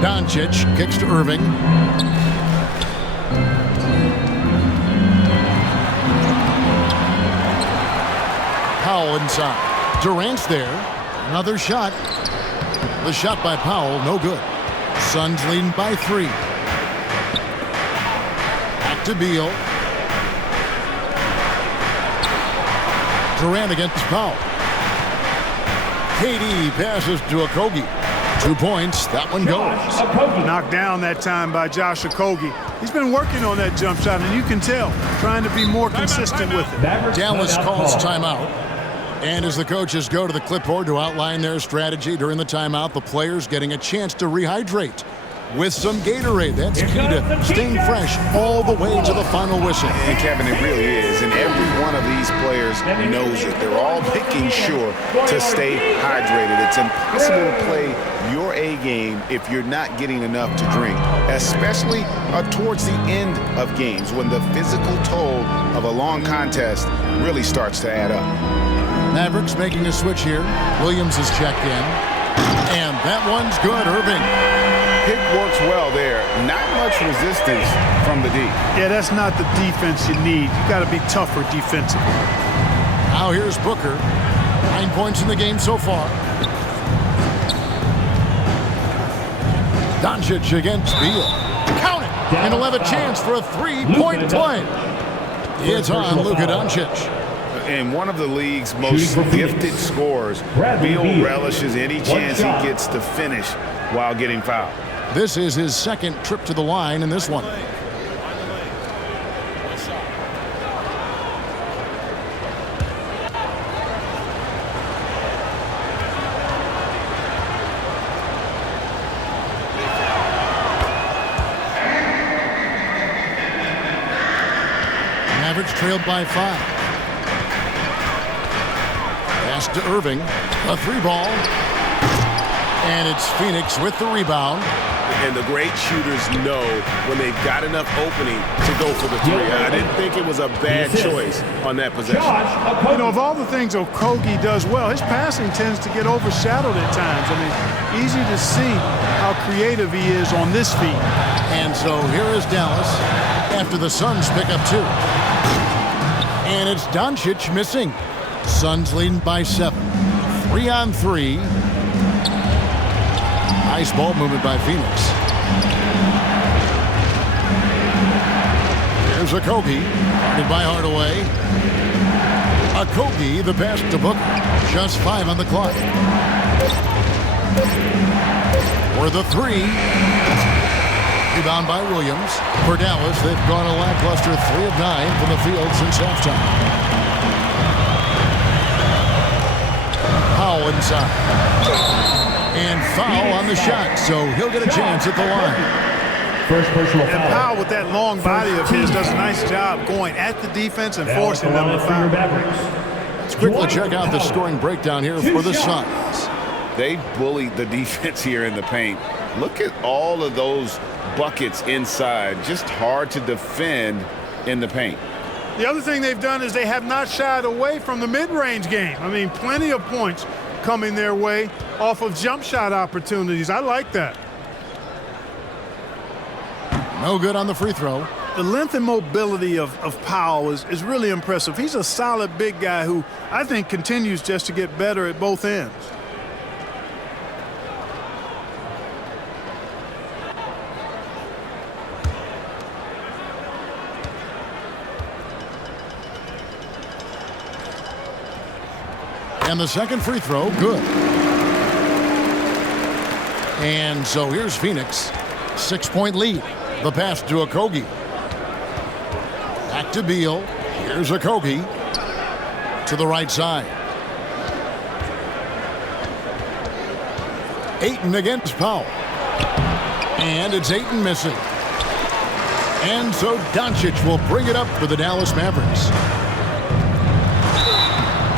Doncic kicks to Irving. Powell inside. Durant's there. Another shot. The shot by Powell, no good. Suns leading by 3. Back to Beal. Durant against Powell. KD passes to Okogie. 2 points. That one goes. Knocked down that time by Josh Okogie. He's been working on that jump shot, and you can tell, trying to be more consistent with it. Dallas calls timeout. And as the coaches go to the clipboard to outline their strategy during the timeout, the players getting a chance to rehydrate with some Gatorade. That's key to staying fresh all the way to the final whistle. And Kevin, it really is. And every one of these players knows it. They're all making sure to stay hydrated. It's impossible to play your A game if you're not getting enough to drink, especially towards the end of games when the physical toll of a long contest really starts to add up. Mavericks making a switch here. Williams is checked in. And that one's good, Irving. Pick works well there. Not much resistance from the D. Yeah, that's not the defense you need. You got to be tougher defensively. Now here's Booker. 9 points in the game so far. Doncic against Beal. Count it! And he'll have a chance for a 3-point play. It's on Luka Doncic. And one of the league's most gifted scorers, Beal relishes any chance he gets to finish while getting fouled. This is his second trip to the line in this one. Mavericks trailed by 5. Pass to Irving. A 3-ball. And it's Phoenix with the rebound. And the great shooters know when they've got enough opening to go for the 3. I didn't think it was a bad choice on that possession. You know, of all the things Okogie does well, his passing tends to get overshadowed at times. I mean, easy to see how creative he is on this feed. And so here is Dallas after the Suns pick up 2. And it's Doncic missing. Suns leading by 7. 3-on-3. Nice ball movement by Phoenix. Here's Okogie, guarded by Hardaway. Okogie, the pass to Booker. Just 5 on the clock. For the 3. Rebound by Williams. For Dallas, they've gone a lackluster 3 of 9 from the field since halftime. Powell inside. And foul on the shot, so he'll get a chance at the line. First personal foul. And Powell, with that long body of his, does a nice job going at the defense and forcing them to foul. Let's quickly check out the scoring breakdown here for the Suns. They bullied the defense here in the paint. Look at all of those buckets inside. Just hard to defend in the paint. The other thing they've done is they have not shied away from the mid-range game. I mean, plenty of points coming their way off of jump shot opportunities. I like that. No good on the free throw. The length and mobility of Powell is really impressive. He's a solid big guy who I think continues just to get better at both ends. And the second free throw, good. And so here's Phoenix. 6-point lead. The pass to Okogie. Back to Beal. Here's Okogie. To the right side. Ayton against Powell. And it's Ayton missing. And so Doncic will bring it up for the Dallas Mavericks.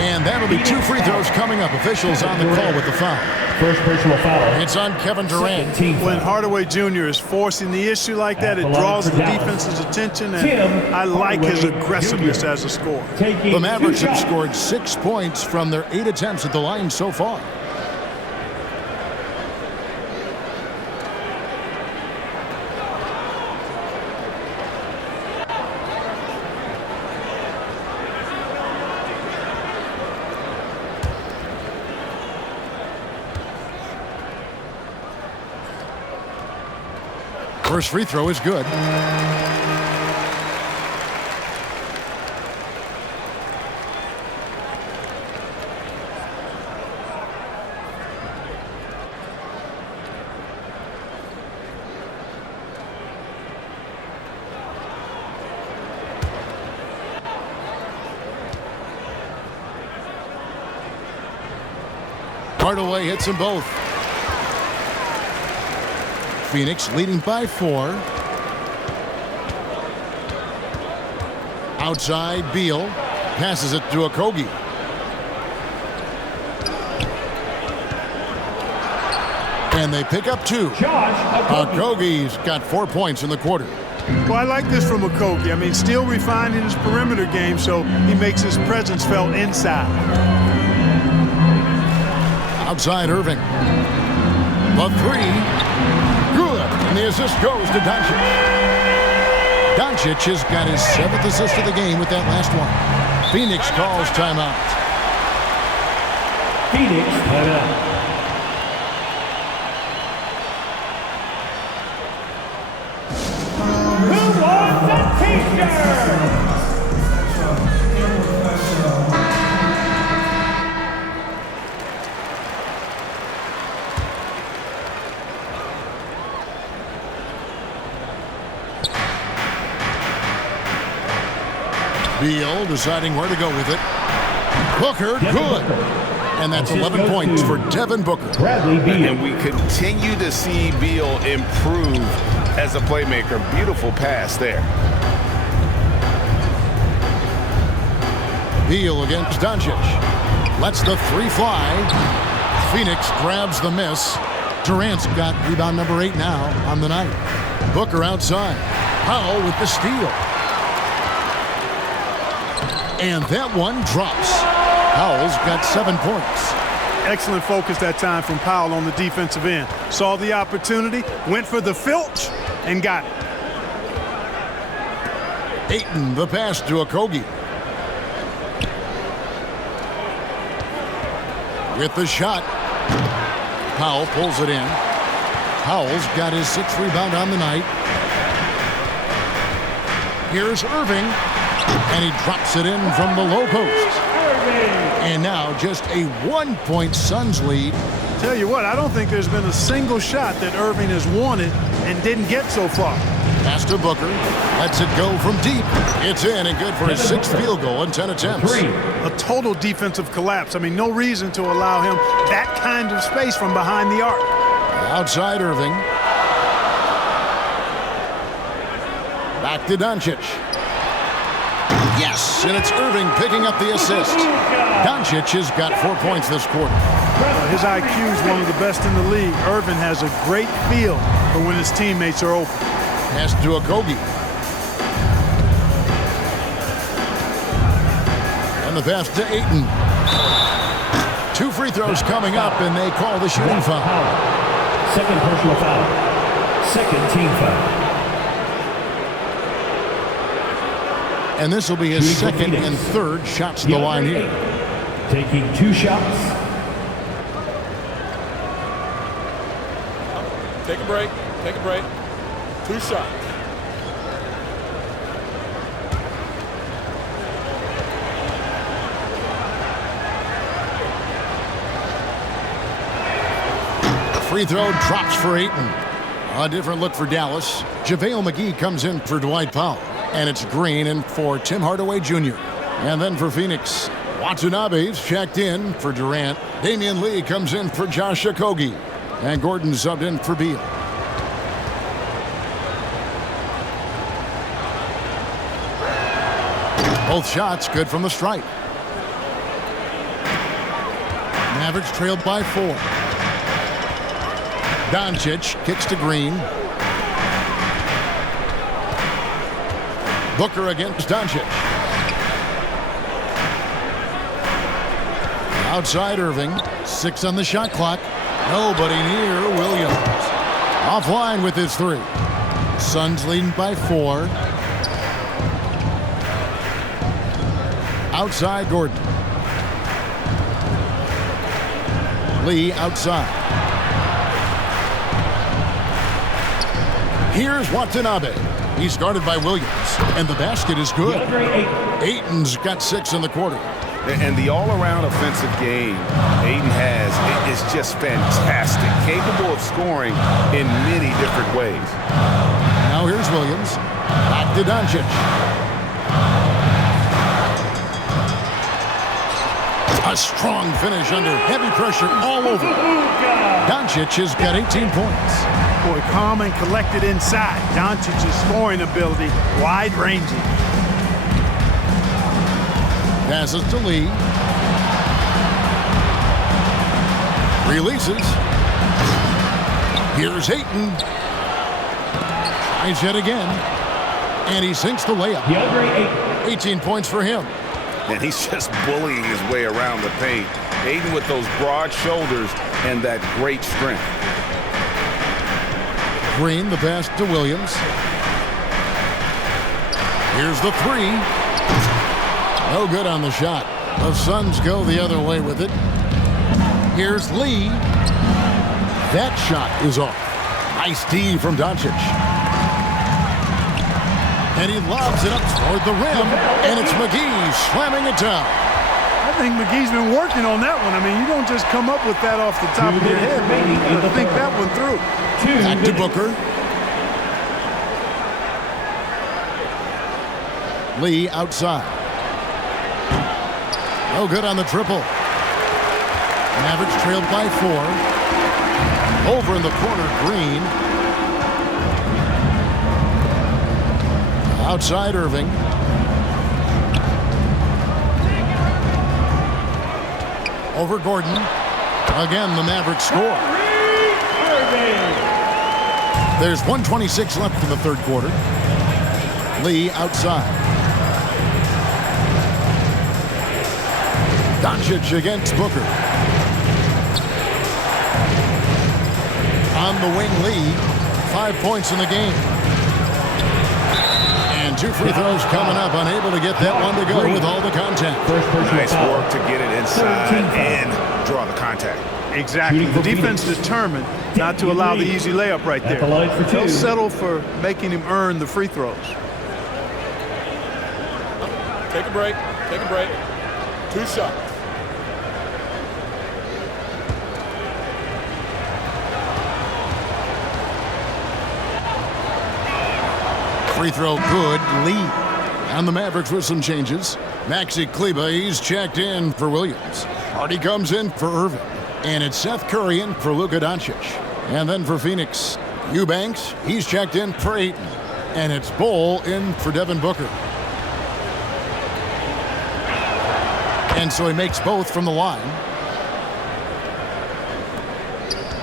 And that'll be 2 free throws coming up. Officials on the call with the foul. First personal foul. It's on Kevin Durant. When Hardaway Jr. is forcing the issue like that, it draws the defense's attention, and I like his aggressiveness as a scorer. The Mavericks have scored 6 points from their 8 attempts at the line so far. First free throw is good. Hardaway hits them both. Phoenix leading by 4. Outside, Beal passes it to Okogie. And they pick up 2. Okogie's got 4 points in the quarter. Well, I like this from Okogie. I mean, still refining his perimeter game, so he makes his presence felt inside. Outside Irving. The 3. Good. And the assist goes to Doncic. Doncic has got his 7th assist of the game with that last one. Phoenix calls timeout. Phoenix timeout. Who wants a t-shirt? Beal deciding where to go with it. Booker, good. And that's 11 points for Devin Booker. And we continue to see Beal improve as a playmaker. Beautiful pass there. Beal against Doncic. Lets the 3 fly. Phoenix grabs the miss. Durant's got rebound number 8 now on the night. Booker outside. Powell with the steal. And that one drops. Powell's got 7 points. Excellent focus that time from Powell on the defensive end. Saw the opportunity, went for the filch, and got it. Ayton, the pass to Okogie. With the shot. Powell pulls it in. Powell's got his 6th rebound on the night. Here's Irving. And he drops it in from the low post. And now just a 1-point Suns lead. Tell you what, I don't think there's been a single shot that Irving has wanted and didn't get so far. Pass to Booker. Lets it go from deep. It's in and good for his 6th field goal in 10 attempts. A total defensive collapse. I mean, no reason to allow him that kind of space from behind the arc. Outside Irving. Back to Doncic. Yes, and it's Irving picking up the assist. Doncic has got 4 points this quarter. His IQ is one of the best in the league. Irving has a great feel for when his teammates are open. Pass to Okogie. And the pass to Ayton. 2 free throws coming up, and they call the shooting foul. Second personal foul. Second team foul. And this will be his 2nd and 3rd shots to the line here. Taking 2 shots. Take a break. Take a break. 2 shots. Free throw drops for Ayton. A different look for Dallas. JaVale McGee comes in for Dwight Powell. And it's Green in for Tim Hardaway Jr. And then for Phoenix, Watanabe's checked in for Durant. Damian Lee comes in for Josh Okogie. And Gordon subbed in for Beal. Both shots good from the stripe. Mavericks trailed by 4. Doncic kicks to Green. Booker against Doncic. Outside Irving. 6 on the shot clock. Nobody near Williams. Offline with his 3. Suns leading by 4. Outside Gordon. Lee outside. Here's Watanabe. He's guarded by Williams, and the basket is good. Ayton's got 6 in the quarter. And the all-around offensive game Ayton has is just fantastic, capable of scoring in many different ways. Now here's Williams. Back to Doncic. A strong finish under heavy pressure all over. Doncic has got 18 points. Boy, calm and collected inside. Doncic's scoring ability, wide-ranging. Passes to Lee. Releases. Here's Ayton. Tries yet again. And he sinks the layup. 18 points for him. And he's just bullying his way around the paint. Ayton with those broad shoulders and that great strength. Green, the pass to Williams. Here's the 3. No good on the shot. The Suns go the other way with it. Here's Lee. That shot is off. Nice D from Doncic. And he lobs it up toward the rim, and it's McGee slamming it down. I think McGee's been working on that one. I mean, you don't just come up with that off the top of your head, man. You got to think that one through. Back to Booker. Lee outside. No good on the triple. Mavericks trailed by 4. Over in the corner, Green. Outside Irving. Over Gordon. Again, the Mavericks score. There's 1:26 left in the third quarter. Lee outside. Doncic against Booker. On the wing, Lee. 5 points in the game. And 2 free throws coming up. Unable to get that one to go with all the contact. Nice work to get it inside and draw the contact. Exactly. The defense determined not to allow the easy layup right there. They'll settle for making him earn the free throws. Take a break. Take a break. 2 shots. Free throw good. Lee. And the Mavericks with some changes. Maxi Kleba, he's checked in for Williams. Hardy comes in for Irving. And it's Seth Curry in for Luka Doncic. And then for Phoenix, Eubanks, he's checked in for Ayton. And it's Bull in for Devin Booker. And so he makes both from the line.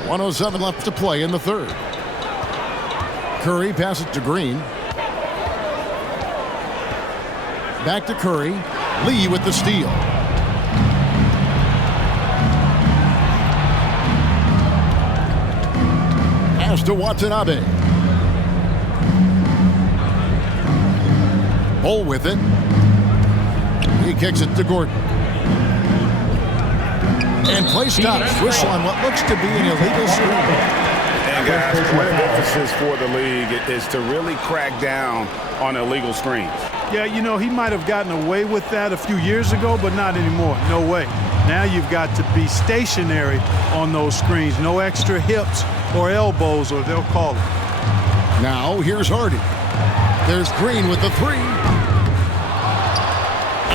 1:07 left to play in the third. Curry passes to Green. Back to Curry. Lee with the steal. Pass to Watanabe. Bull with it. He kicks it to Gordon. And play stops. Whistle on what looks to be an illegal screen. And guys, one of the emphasis for the league is to really crack down on illegal screens. Yeah, you know, he might have gotten away with that a few years ago, but not anymore. No way. Now you've got to be stationary on those screens. No extra hips or elbows, or they'll call it. Now here's Hardy. There's Green with the 3.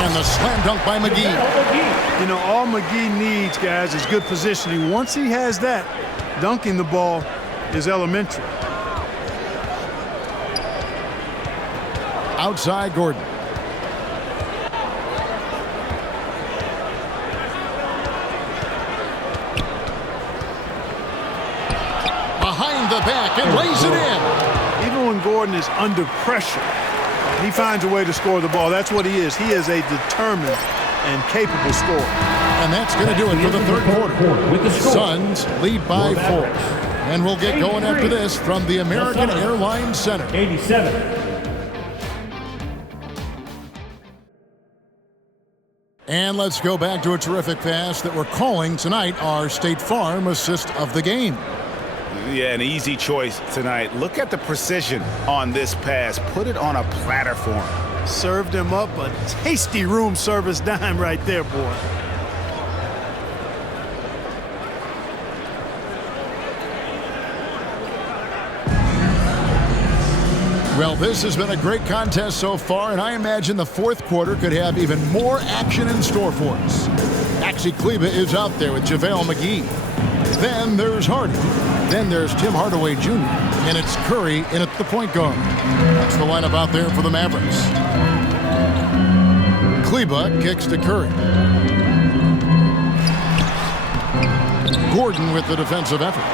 And the slam dunk by McGee. You know, all McGee needs, guys, is good positioning. Once he has that, dunking the ball is elementary. Outside Gordon. Behind the back and lays it in. Even when Gordon is under pressure, he finds a way to score the ball. That's what he is. He is a determined and capable scorer. And that's going to do it for the third quarter. Suns lead by 4. And we'll get going after this from the American Airlines Center. 87. And let's go back to a terrific pass that we're calling tonight our State Farm assist of the game. Yeah, an easy choice tonight. Look at the precision on this pass. Put it on a platter for him. Served him up a tasty room service dime right there, boy. Well, this has been a great contest so far, and I imagine the fourth quarter could have even more action in store for us. Maxi Kleber is out there with JaVale McGee. Then there's Hardy. Then there's Tim Hardaway Jr. And it's Curry in at the point guard. That's the lineup out there for the Mavericks. Kleber kicks to Curry. Gordon with the defensive effort.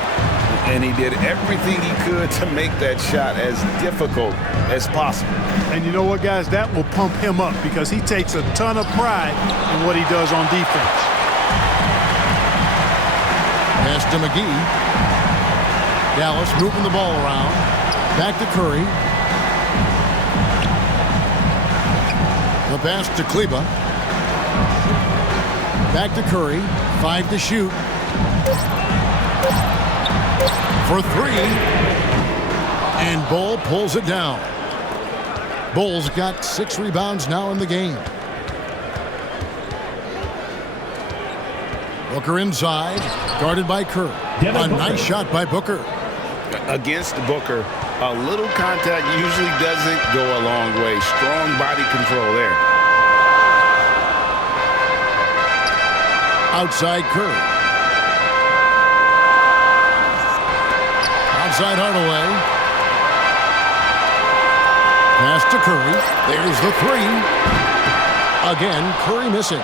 And he did everything he could to make that shot as difficult as possible. And you know what, guys? That will pump him up because he takes a ton of pride in what he does on defense. Pass to McGee. Dallas moving the ball around. Back to Curry. The pass to Kleber. Back to Curry. 5 to shoot. For 3. And Bull pulls it down. Bull's got 6 rebounds now in the game. Booker inside, guarded by Kerr. A nice shot by Booker. Against Booker, a little contact usually doesn't go a long way. Strong body control there. Outside Kerr. Outside Hardaway. Pass to Curry. There's the 3. Again, Curry missing.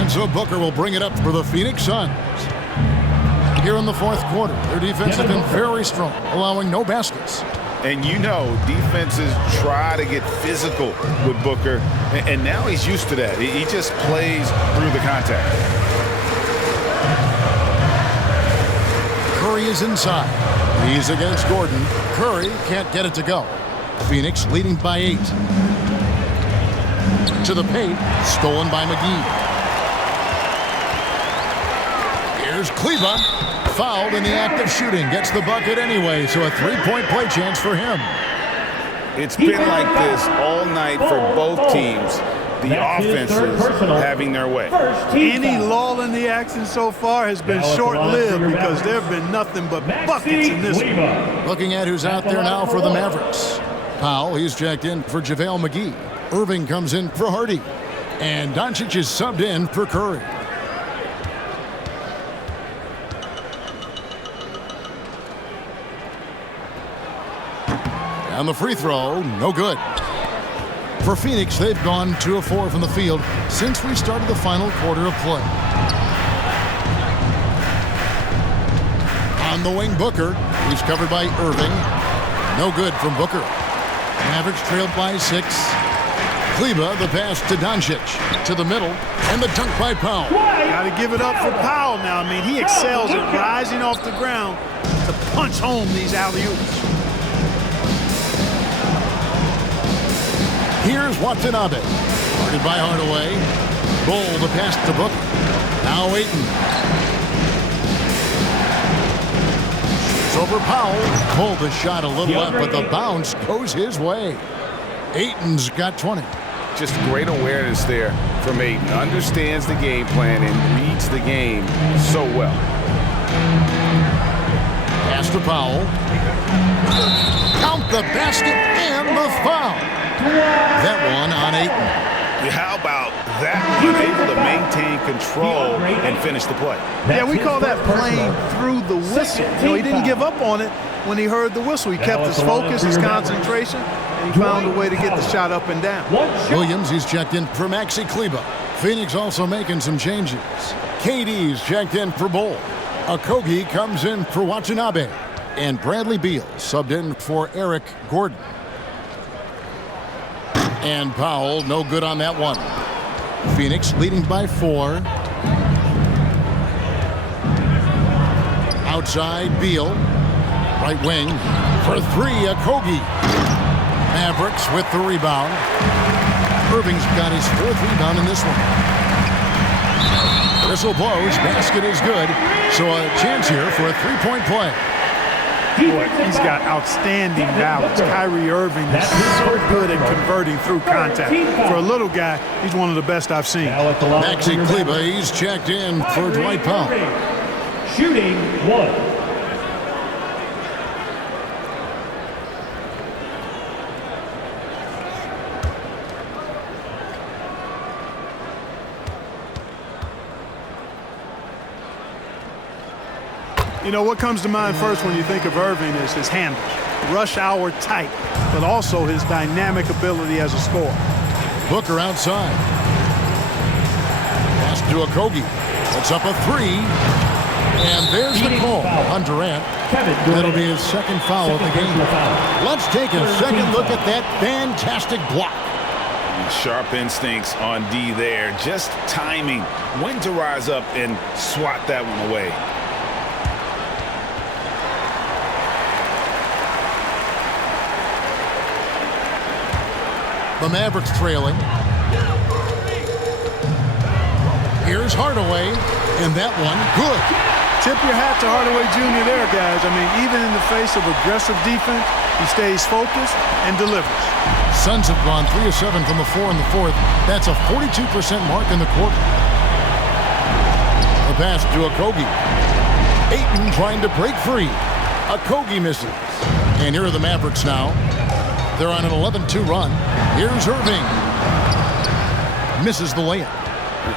And so Booker will bring it up for the Phoenix Suns. Here in the fourth quarter, their defense has been very strong, allowing no baskets. And you know, defenses try to get physical with Booker, and now he's used to that. He just plays through the contact. Curry is inside. He's against Gordon. Curry can't get it to go. Phoenix leading by 8. To the paint, stolen by McGee. Here's Kleber, fouled in the act of shooting. Gets the bucket anyway, so a 3-point play chance for him. It's been like this all night for both teams. The offenses having their way. Any lull in the action so far has been short-lived because there have been nothing but buckets in this one. Looking at who's out there now for the Mavericks. Powell, he's checked in for JaVale McGee. Irving comes in for Hardy. And Doncic is subbed in for Curry. And the free throw, no good. For Phoenix, they've gone 2 of 4 from the field since we started the final quarter of play. On the wing, Booker. He's covered by Irving. No good from Booker. Mavericks trailed by 6. Kleber, the pass to Doncic. To the middle, and the dunk by Powell. Got to give it up for Powell now. I mean, he excels at rising off the ground to punch home these alley-oops. Here's Watanabe. Guarded by Hardaway. Bull the pass to Booker. Now Ayton. It's over Powell. Pulled the shot a little up, but the bounce goes his way. Ayton's got 20. Just great awareness there from Ayton. Understands the game plan and reads the game so well. Pass to Powell. Count the basket and the foul. That one on Ayton. How about that? Unable to maintain control and finish the play. Yeah, we call that playing through the whistle. You know, he didn't give up on it when he heard the whistle. He kept his focus, his concentration, and he found a way to get the shot up and down. Williams, he's checked in for Maxi Kleber. Phoenix also making some changes. KD's checked in for Bull. Okogie comes in for Watanabe. And Bradley Beal subbed in for Eric Gordon. And Powell, no good on that one. Phoenix leading by 4. Outside, Beal. Right wing for 3, Okogie. Mavericks with the rebound. Irving's got his 4th rebound in this one. Whistle blows. Basket is good. So a chance here for a three-point play. Boy, he's got outstanding balance. Kyrie Irving is so good at converting through contact. For a little guy, he's one of the best I've seen. Maxi Kleber, he's checked in for Dwight Powell. Shooting 1. You know, what comes to mind first when you think of Irving is his handle. Rush hour tight, but also his dynamic ability as a scorer. Booker outside. Pass to Okogie. Puts up a three. And there's the call on Durant. That'll be his second foul of the game. Let's take a second look at that fantastic block. Sharp instincts on D there. Just timing when to rise up and swat that one away. The Mavericks trailing. Here's Hardaway, and that one good. Tip your hat to Hardaway Jr. there, guys. I mean, even in the face of aggressive defense, he stays focused and delivers. Suns have gone 3 of 7 from the floor in the fourth. That's a 42% mark in the quarter. The pass to Okogie. Ayton trying to break free. Okogie misses. And here are the Mavericks now. They're on an 11-2 run. Here's Irving. Misses the layup.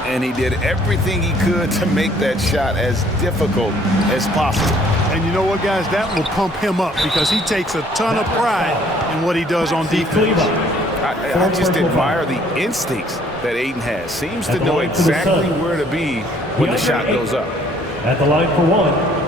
And he did everything he could to make that shot as difficult as possible. And you know what, guys? That will pump him up because he takes a ton of pride in what he does on defense. I just admire the instincts that Ayton has. Seems to know exactly where to be when the shot goes up. At the line for one.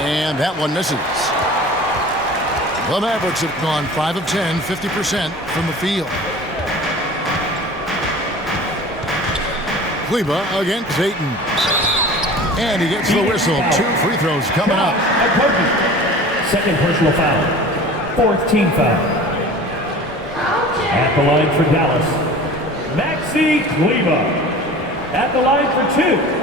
And that one misses. The Mavericks have gone 5 of 10, 50% from the field. Kleber against Ayton. And he gets the whistle. 2 free throws coming up. Second personal foul. 4th team foul. At the line for Dallas, Maxi Kleber. At the line for 2.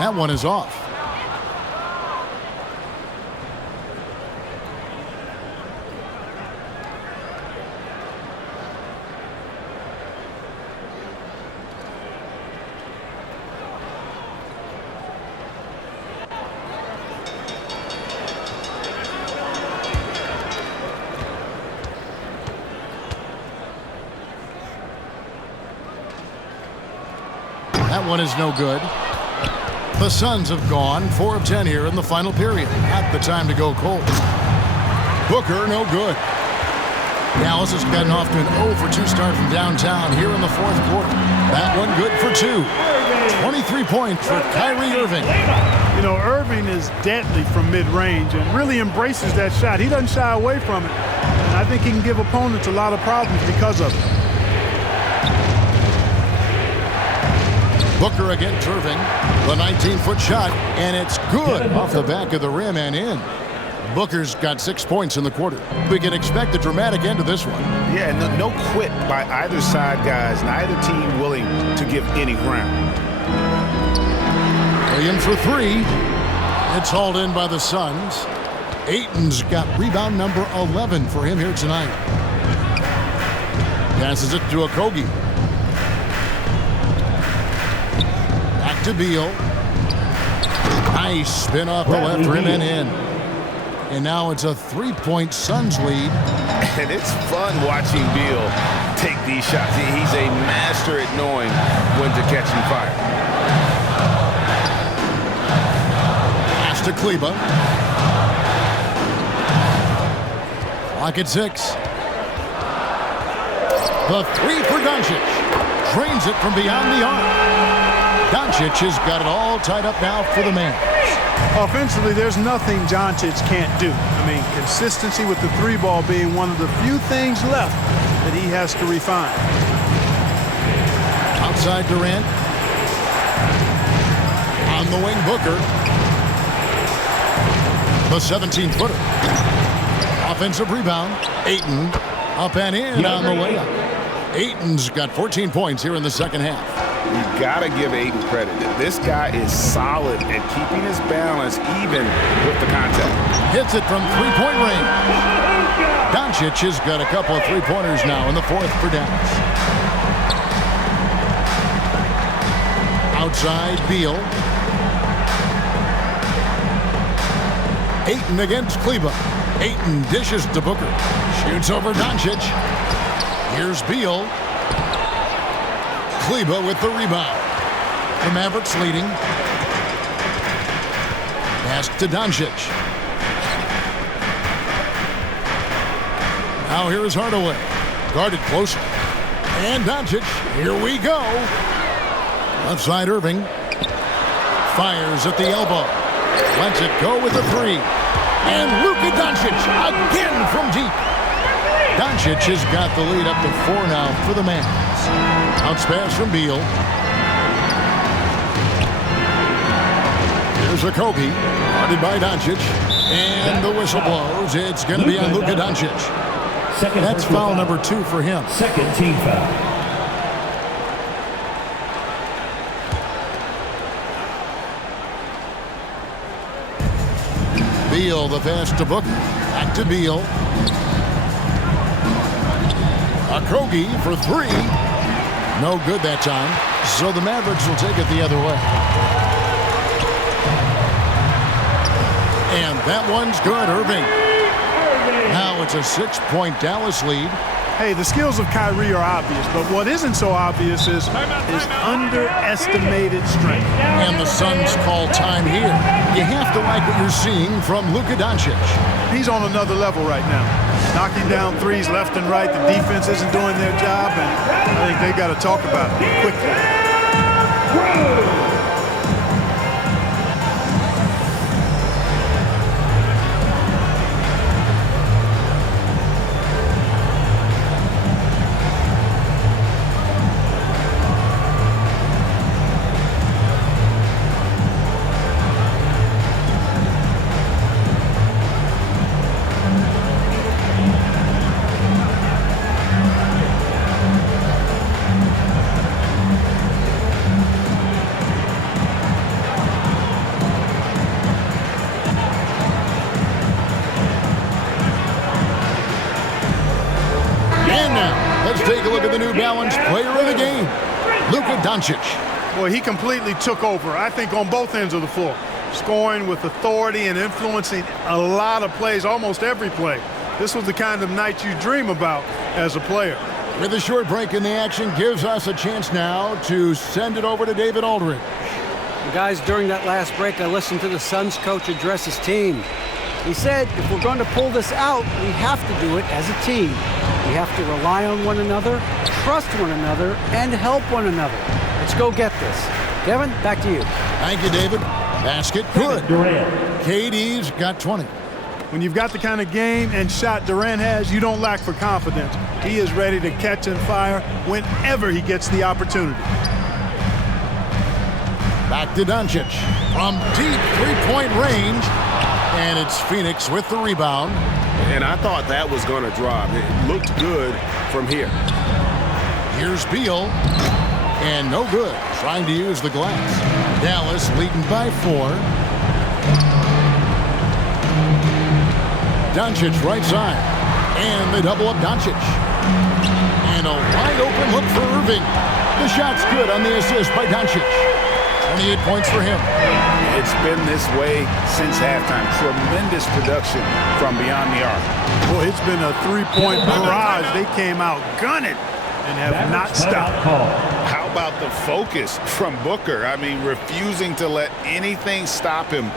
That one is off. That one is no good. The Suns have gone 4 of 10 here in the final period. Not the time to go cold. Booker, no good. Dallas has gotten off to an 0 for 2 start from downtown here in the fourth quarter. That one good for 2. 23 points for Kyrie Irving. You know, Irving is deadly from mid-range and really embraces that shot. He doesn't shy away from it. And I think he can give opponents a lot of problems because of it. Booker against Irving. The 19-foot shot, and it's good off the back of the rim and in. Booker's got 6 points in the quarter. We can expect a dramatic end to this one. Yeah, no quit by either side, guys. Neither team willing to give any ground. Williams for 3. It's hauled in by the Suns. Ayton's got rebound number 11 for him here tonight. Passes it to Okogie. Back to Beal. Nice spin off the left rim and in. And now it's a 3-point Suns lead. And it's fun watching Beal take these shots. He's a master at knowing when to catch and fire. Pass to Kleber. Clock at 6. The three for Doncic. Drains it from beyond the arc. Doncic has got it all tied up now for the man. Offensively, there's nothing Doncic can't do. I mean, consistency with the three ball being one of the few things left that he has to refine. Outside Durant. On the wing, Booker. The 17-footer. Offensive rebound. Ayton up and in on the layup. Ayton's got 14 points here in the second half. You got to give Ayton credit. This guy is solid at keeping his balance even with the contact. Hits it from three-point range. Doncic has got a couple of three-pointers now in the fourth for Dallas. Outside Beal. Ayton against Kleber. Ayton dishes to Booker. Shoots over Doncic. Here's Beal. Kleber with the rebound. The Mavericks leading. Pass to Doncic. Now here is Hardaway. Guarded closer. And Doncic. Here we go. Left side Irving. Fires at the elbow. Lets it go with a three. And Luka Doncic again from deep. Doncic has got the lead up to 4 now for the Mavs. Bounce pass from Beal. Here's a Kobe. Guarded by Doncic. And the whistle blows. It's going to be on Luka Doncic. That's foul number 2 for him. Second team foul. Beal, the pass to Booker. Back to Beal. Okogie for 3. No good that time. So the Mavericks will take it the other way. And that one's good, Irving. Now it's a 6-point Dallas lead. Hey, the skills of Kyrie are obvious, but what isn't so obvious is his underestimated strength. And the Suns call time here. You have to like what you're seeing from Luka Doncic. He's on another level right now. Knocking down threes left and right. The defense isn't doing their job, and I think they got to talk about it quickly. Take a look at the New Balance player of the game, Luka Doncic. Boy, he completely took over, I think, on both ends of the floor. Scoring with authority and influencing a lot of plays, almost every play. This was the kind of night you dream about as a player. With a short break in the action, gives us a chance now to send it over to David Aldridge. Guys, during that last break, I listened to the Suns coach address his team. He said, if we're going to pull this out, we have to do it as a team. We have to rely on one another, trust one another, and help one another. Let's go get this. Kevin, back to you. Thank you, David. Basket good. KD's got 20. When you've got the kind of game and shot Durant has, you don't lack for confidence. He is ready to catch and fire whenever he gets the opportunity. Back to Doncic. From deep three-point range. And it's Phoenix with the rebound. And I thought that was going to drop. It looked good from here. Here's Beal. And no good. Trying to use the glass. Dallas leading by 4. Doncic right side. And they double up Doncic. And a wide open look for Irving. The shot's good on the assist by Doncic. 28 points for him. It's been this way since halftime. Tremendous production from beyond the arc. Boy, it's been a three-point barrage. They came out gunning and have not stopped. How about the focus from Booker? I mean, refusing to let anything stop him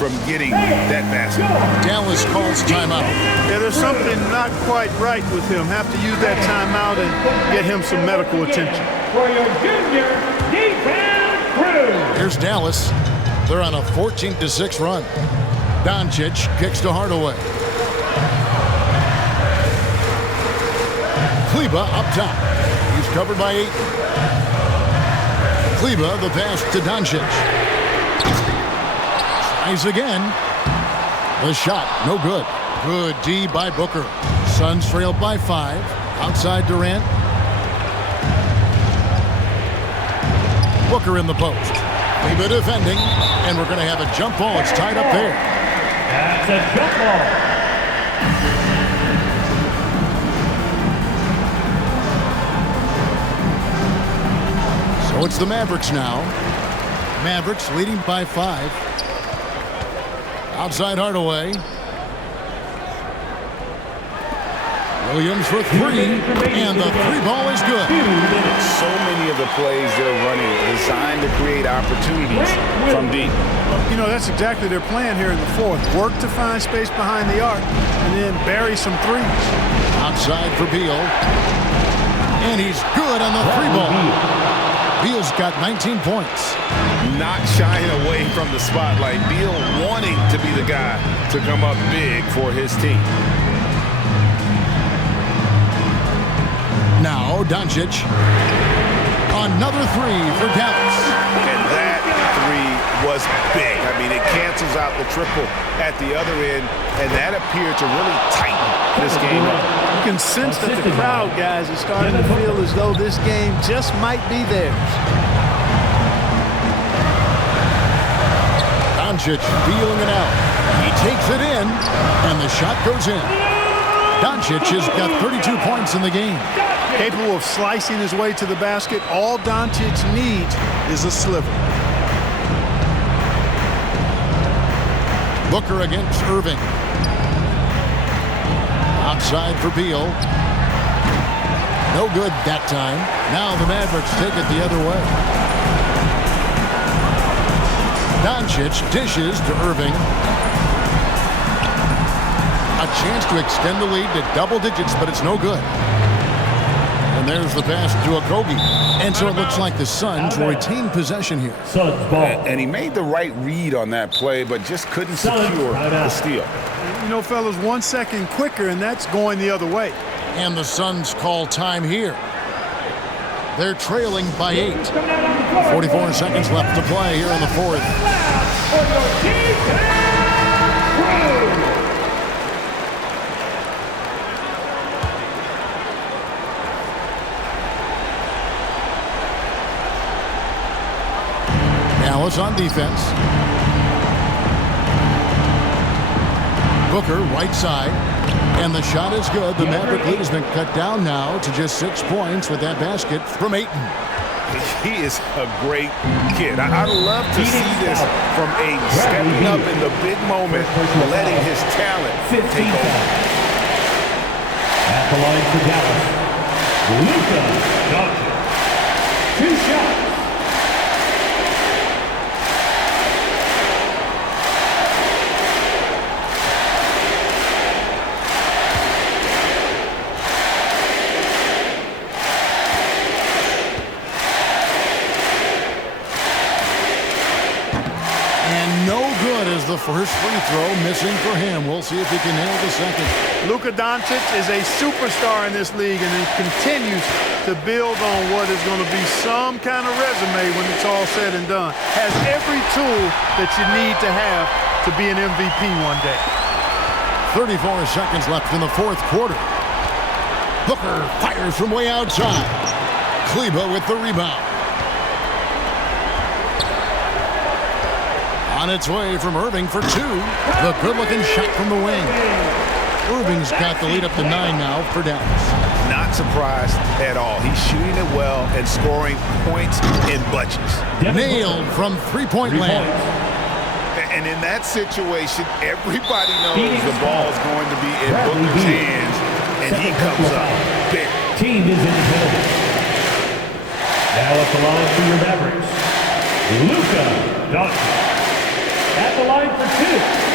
from getting that basket. Dallas calls timeout. Yeah, there's something not quite right with him. Have to use that timeout and get him some medical attention. For your junior defense crew. Here's Dallas. They're on a 14-6 run. Doncic kicks to Hardaway. Kleba up top. He's covered by 8. Kleba, the pass to Doncic. Tries again. The shot, no good. Good D by Booker. Suns trailed by 5. Outside Durant. Booker in the post. Kleba defending, and we're going to have a jump ball. It's tied up there. That's a jump ball. So it's the Mavericks now. Mavericks leading by 5. Outside Hardaway. Williams for 3, and the 3 ball is good. So many of the plays they're running designed to create opportunities from deep. You know, that's exactly their plan here in the 4th. Work to find space behind the arc and then bury some threes. Outside for Beal. And he's good on the 3 ball. Beal's got 19 points. Not shying away from the spotlight. Beal wanting to be the guy to come up big for his team. Now Doncic. Another 3 for Dallas. And that 3 was big. I mean, it cancels out the triple at the other end, and that appeared to really tighten this game up. You can sense that the crowd, guys, is starting to feel as though this game just might be theirs. Doncic feeling it out. He takes it in, and the shot goes in. Doncic has got 32 points in the game. Capable of slicing his way to the basket. All Doncic needs is a sliver. Booker against Irving. Outside for Beal. No good that time. Now the Mavericks take it the other way. Doncic dishes to Irving. A chance to extend the lead to double digits, but it's no good. And there's the pass to Okogie. And so it looks like the Suns will retain possession here. Suns ball. And he made the right read on that play, but just couldn't secure the steal. You know, fellas, 1 second quicker, and that's going the other way. And the Suns call time here. They're trailing by 8. 44 seconds left to play here in the 4th. Dallas on defense. Booker, right side. And the shot is good. The Maverick lead has been cut down now to just 6 points with that basket from Ayton. He is a great kid. I love to see this from a stepping up in the big moment, letting his talent take over. At the line for Dallas, Luka Doncic. 2 shots. The first free throw missing for him. We'll see if he can nail the second. Luka Doncic is a superstar in this league, and he continues to build on what is going to be some kind of resume when it's all said and done. Has every tool that you need to have to be an MVP one day. 34 seconds left in the 4th quarter. Booker fires from way outside. Kleba with the rebound. On its way from Irving for 2. The good-looking shot from the wing. Irving's got the lead up to 9 now for Dallas. Not surprised at all. He's shooting it well and scoring points in bunches. Nailed from three-point land. And in that situation, everybody knows the ball is going to be in Booker's hands, and he comes up big. Team is in the building. Now at the line for your Mavericks, Luka Doncic. At the line for 2.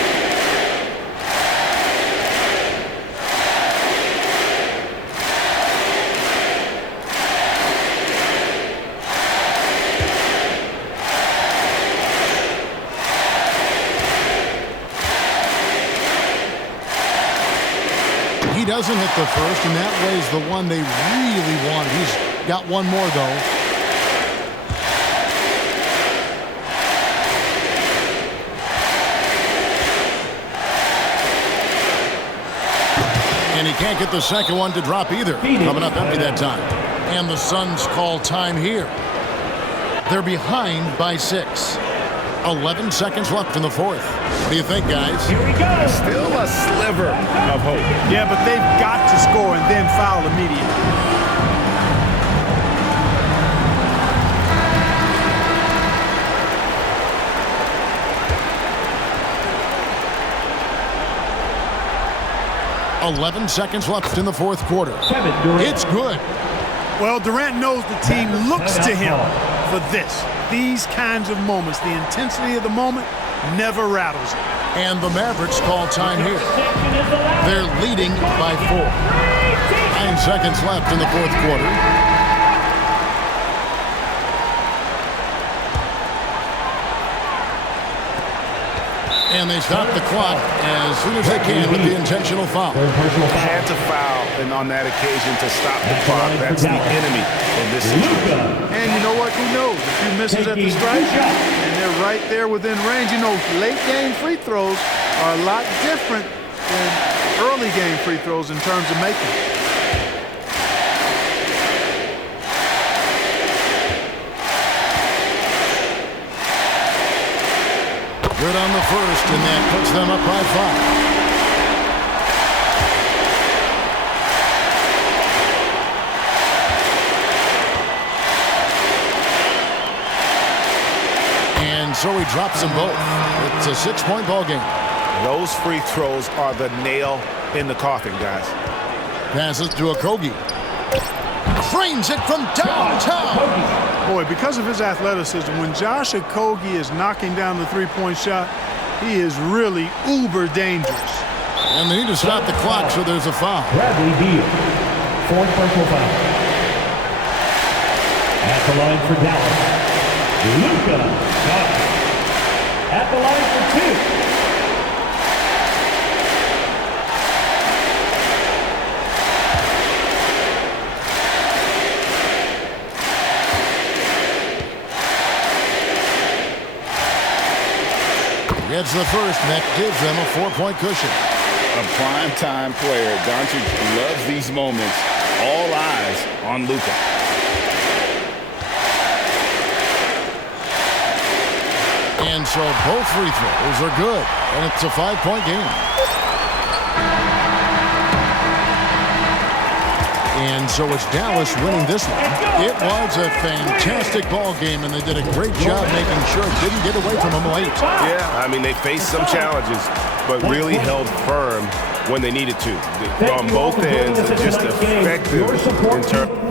He doesn't hit the first, and that way's the one they really want. He's got one more, though. And he can't get the second one to drop either. Coming up empty that time. And the Suns call time here. They're behind by 6. 11 seconds left in the fourth. What do you think, guys? Here we go. Still a sliver of hope. Yeah, but they've got to score and then foul immediately. .11 seconds left in the fourth quarter. It's good. Well, Durant knows the team looks to him for this. These kinds of moments, the intensity of the moment never rattles him. And the Mavericks call time here. They're leading by 4. 9 seconds left in the fourth quarter. And they stop the clock as soon as they can with the intentional foul. Had to foul, and on that occasion to stop the clock. That's the enemy in this situation. And you know what? Who knows? A few misses at the strike, and they're right there within range. You know, late game free throws are a lot different than early game free throws in terms of making. Good on the first, and that puts them up by 5. And so he drops them both. It's a 6-point ball game. Those free throws are the nail in the coffin, guys. Passes to Okogie. Frames it from downtown. Boy, because of his athleticism, when Josh Okogie is knocking down the three-point shot, he is really uber dangerous. And they need to stop the clock, so there's a foul. Bradley Beal, 4th personal foul. At the line for Dallas, Luka Doncic. At the line for 2. Gets the first, and that gives them a 4-point cushion. A prime-time player. Doncic loves these moments. All eyes on Luka. And so both free throws are good, and it's a 5-point game. And so it's Dallas winning this one. It was a fantastic ball game, and they did a great job making sure it didn't get away from them late. Yeah, I mean, they faced some challenges, but really held firm when they needed to. On both ends, just effective in terms.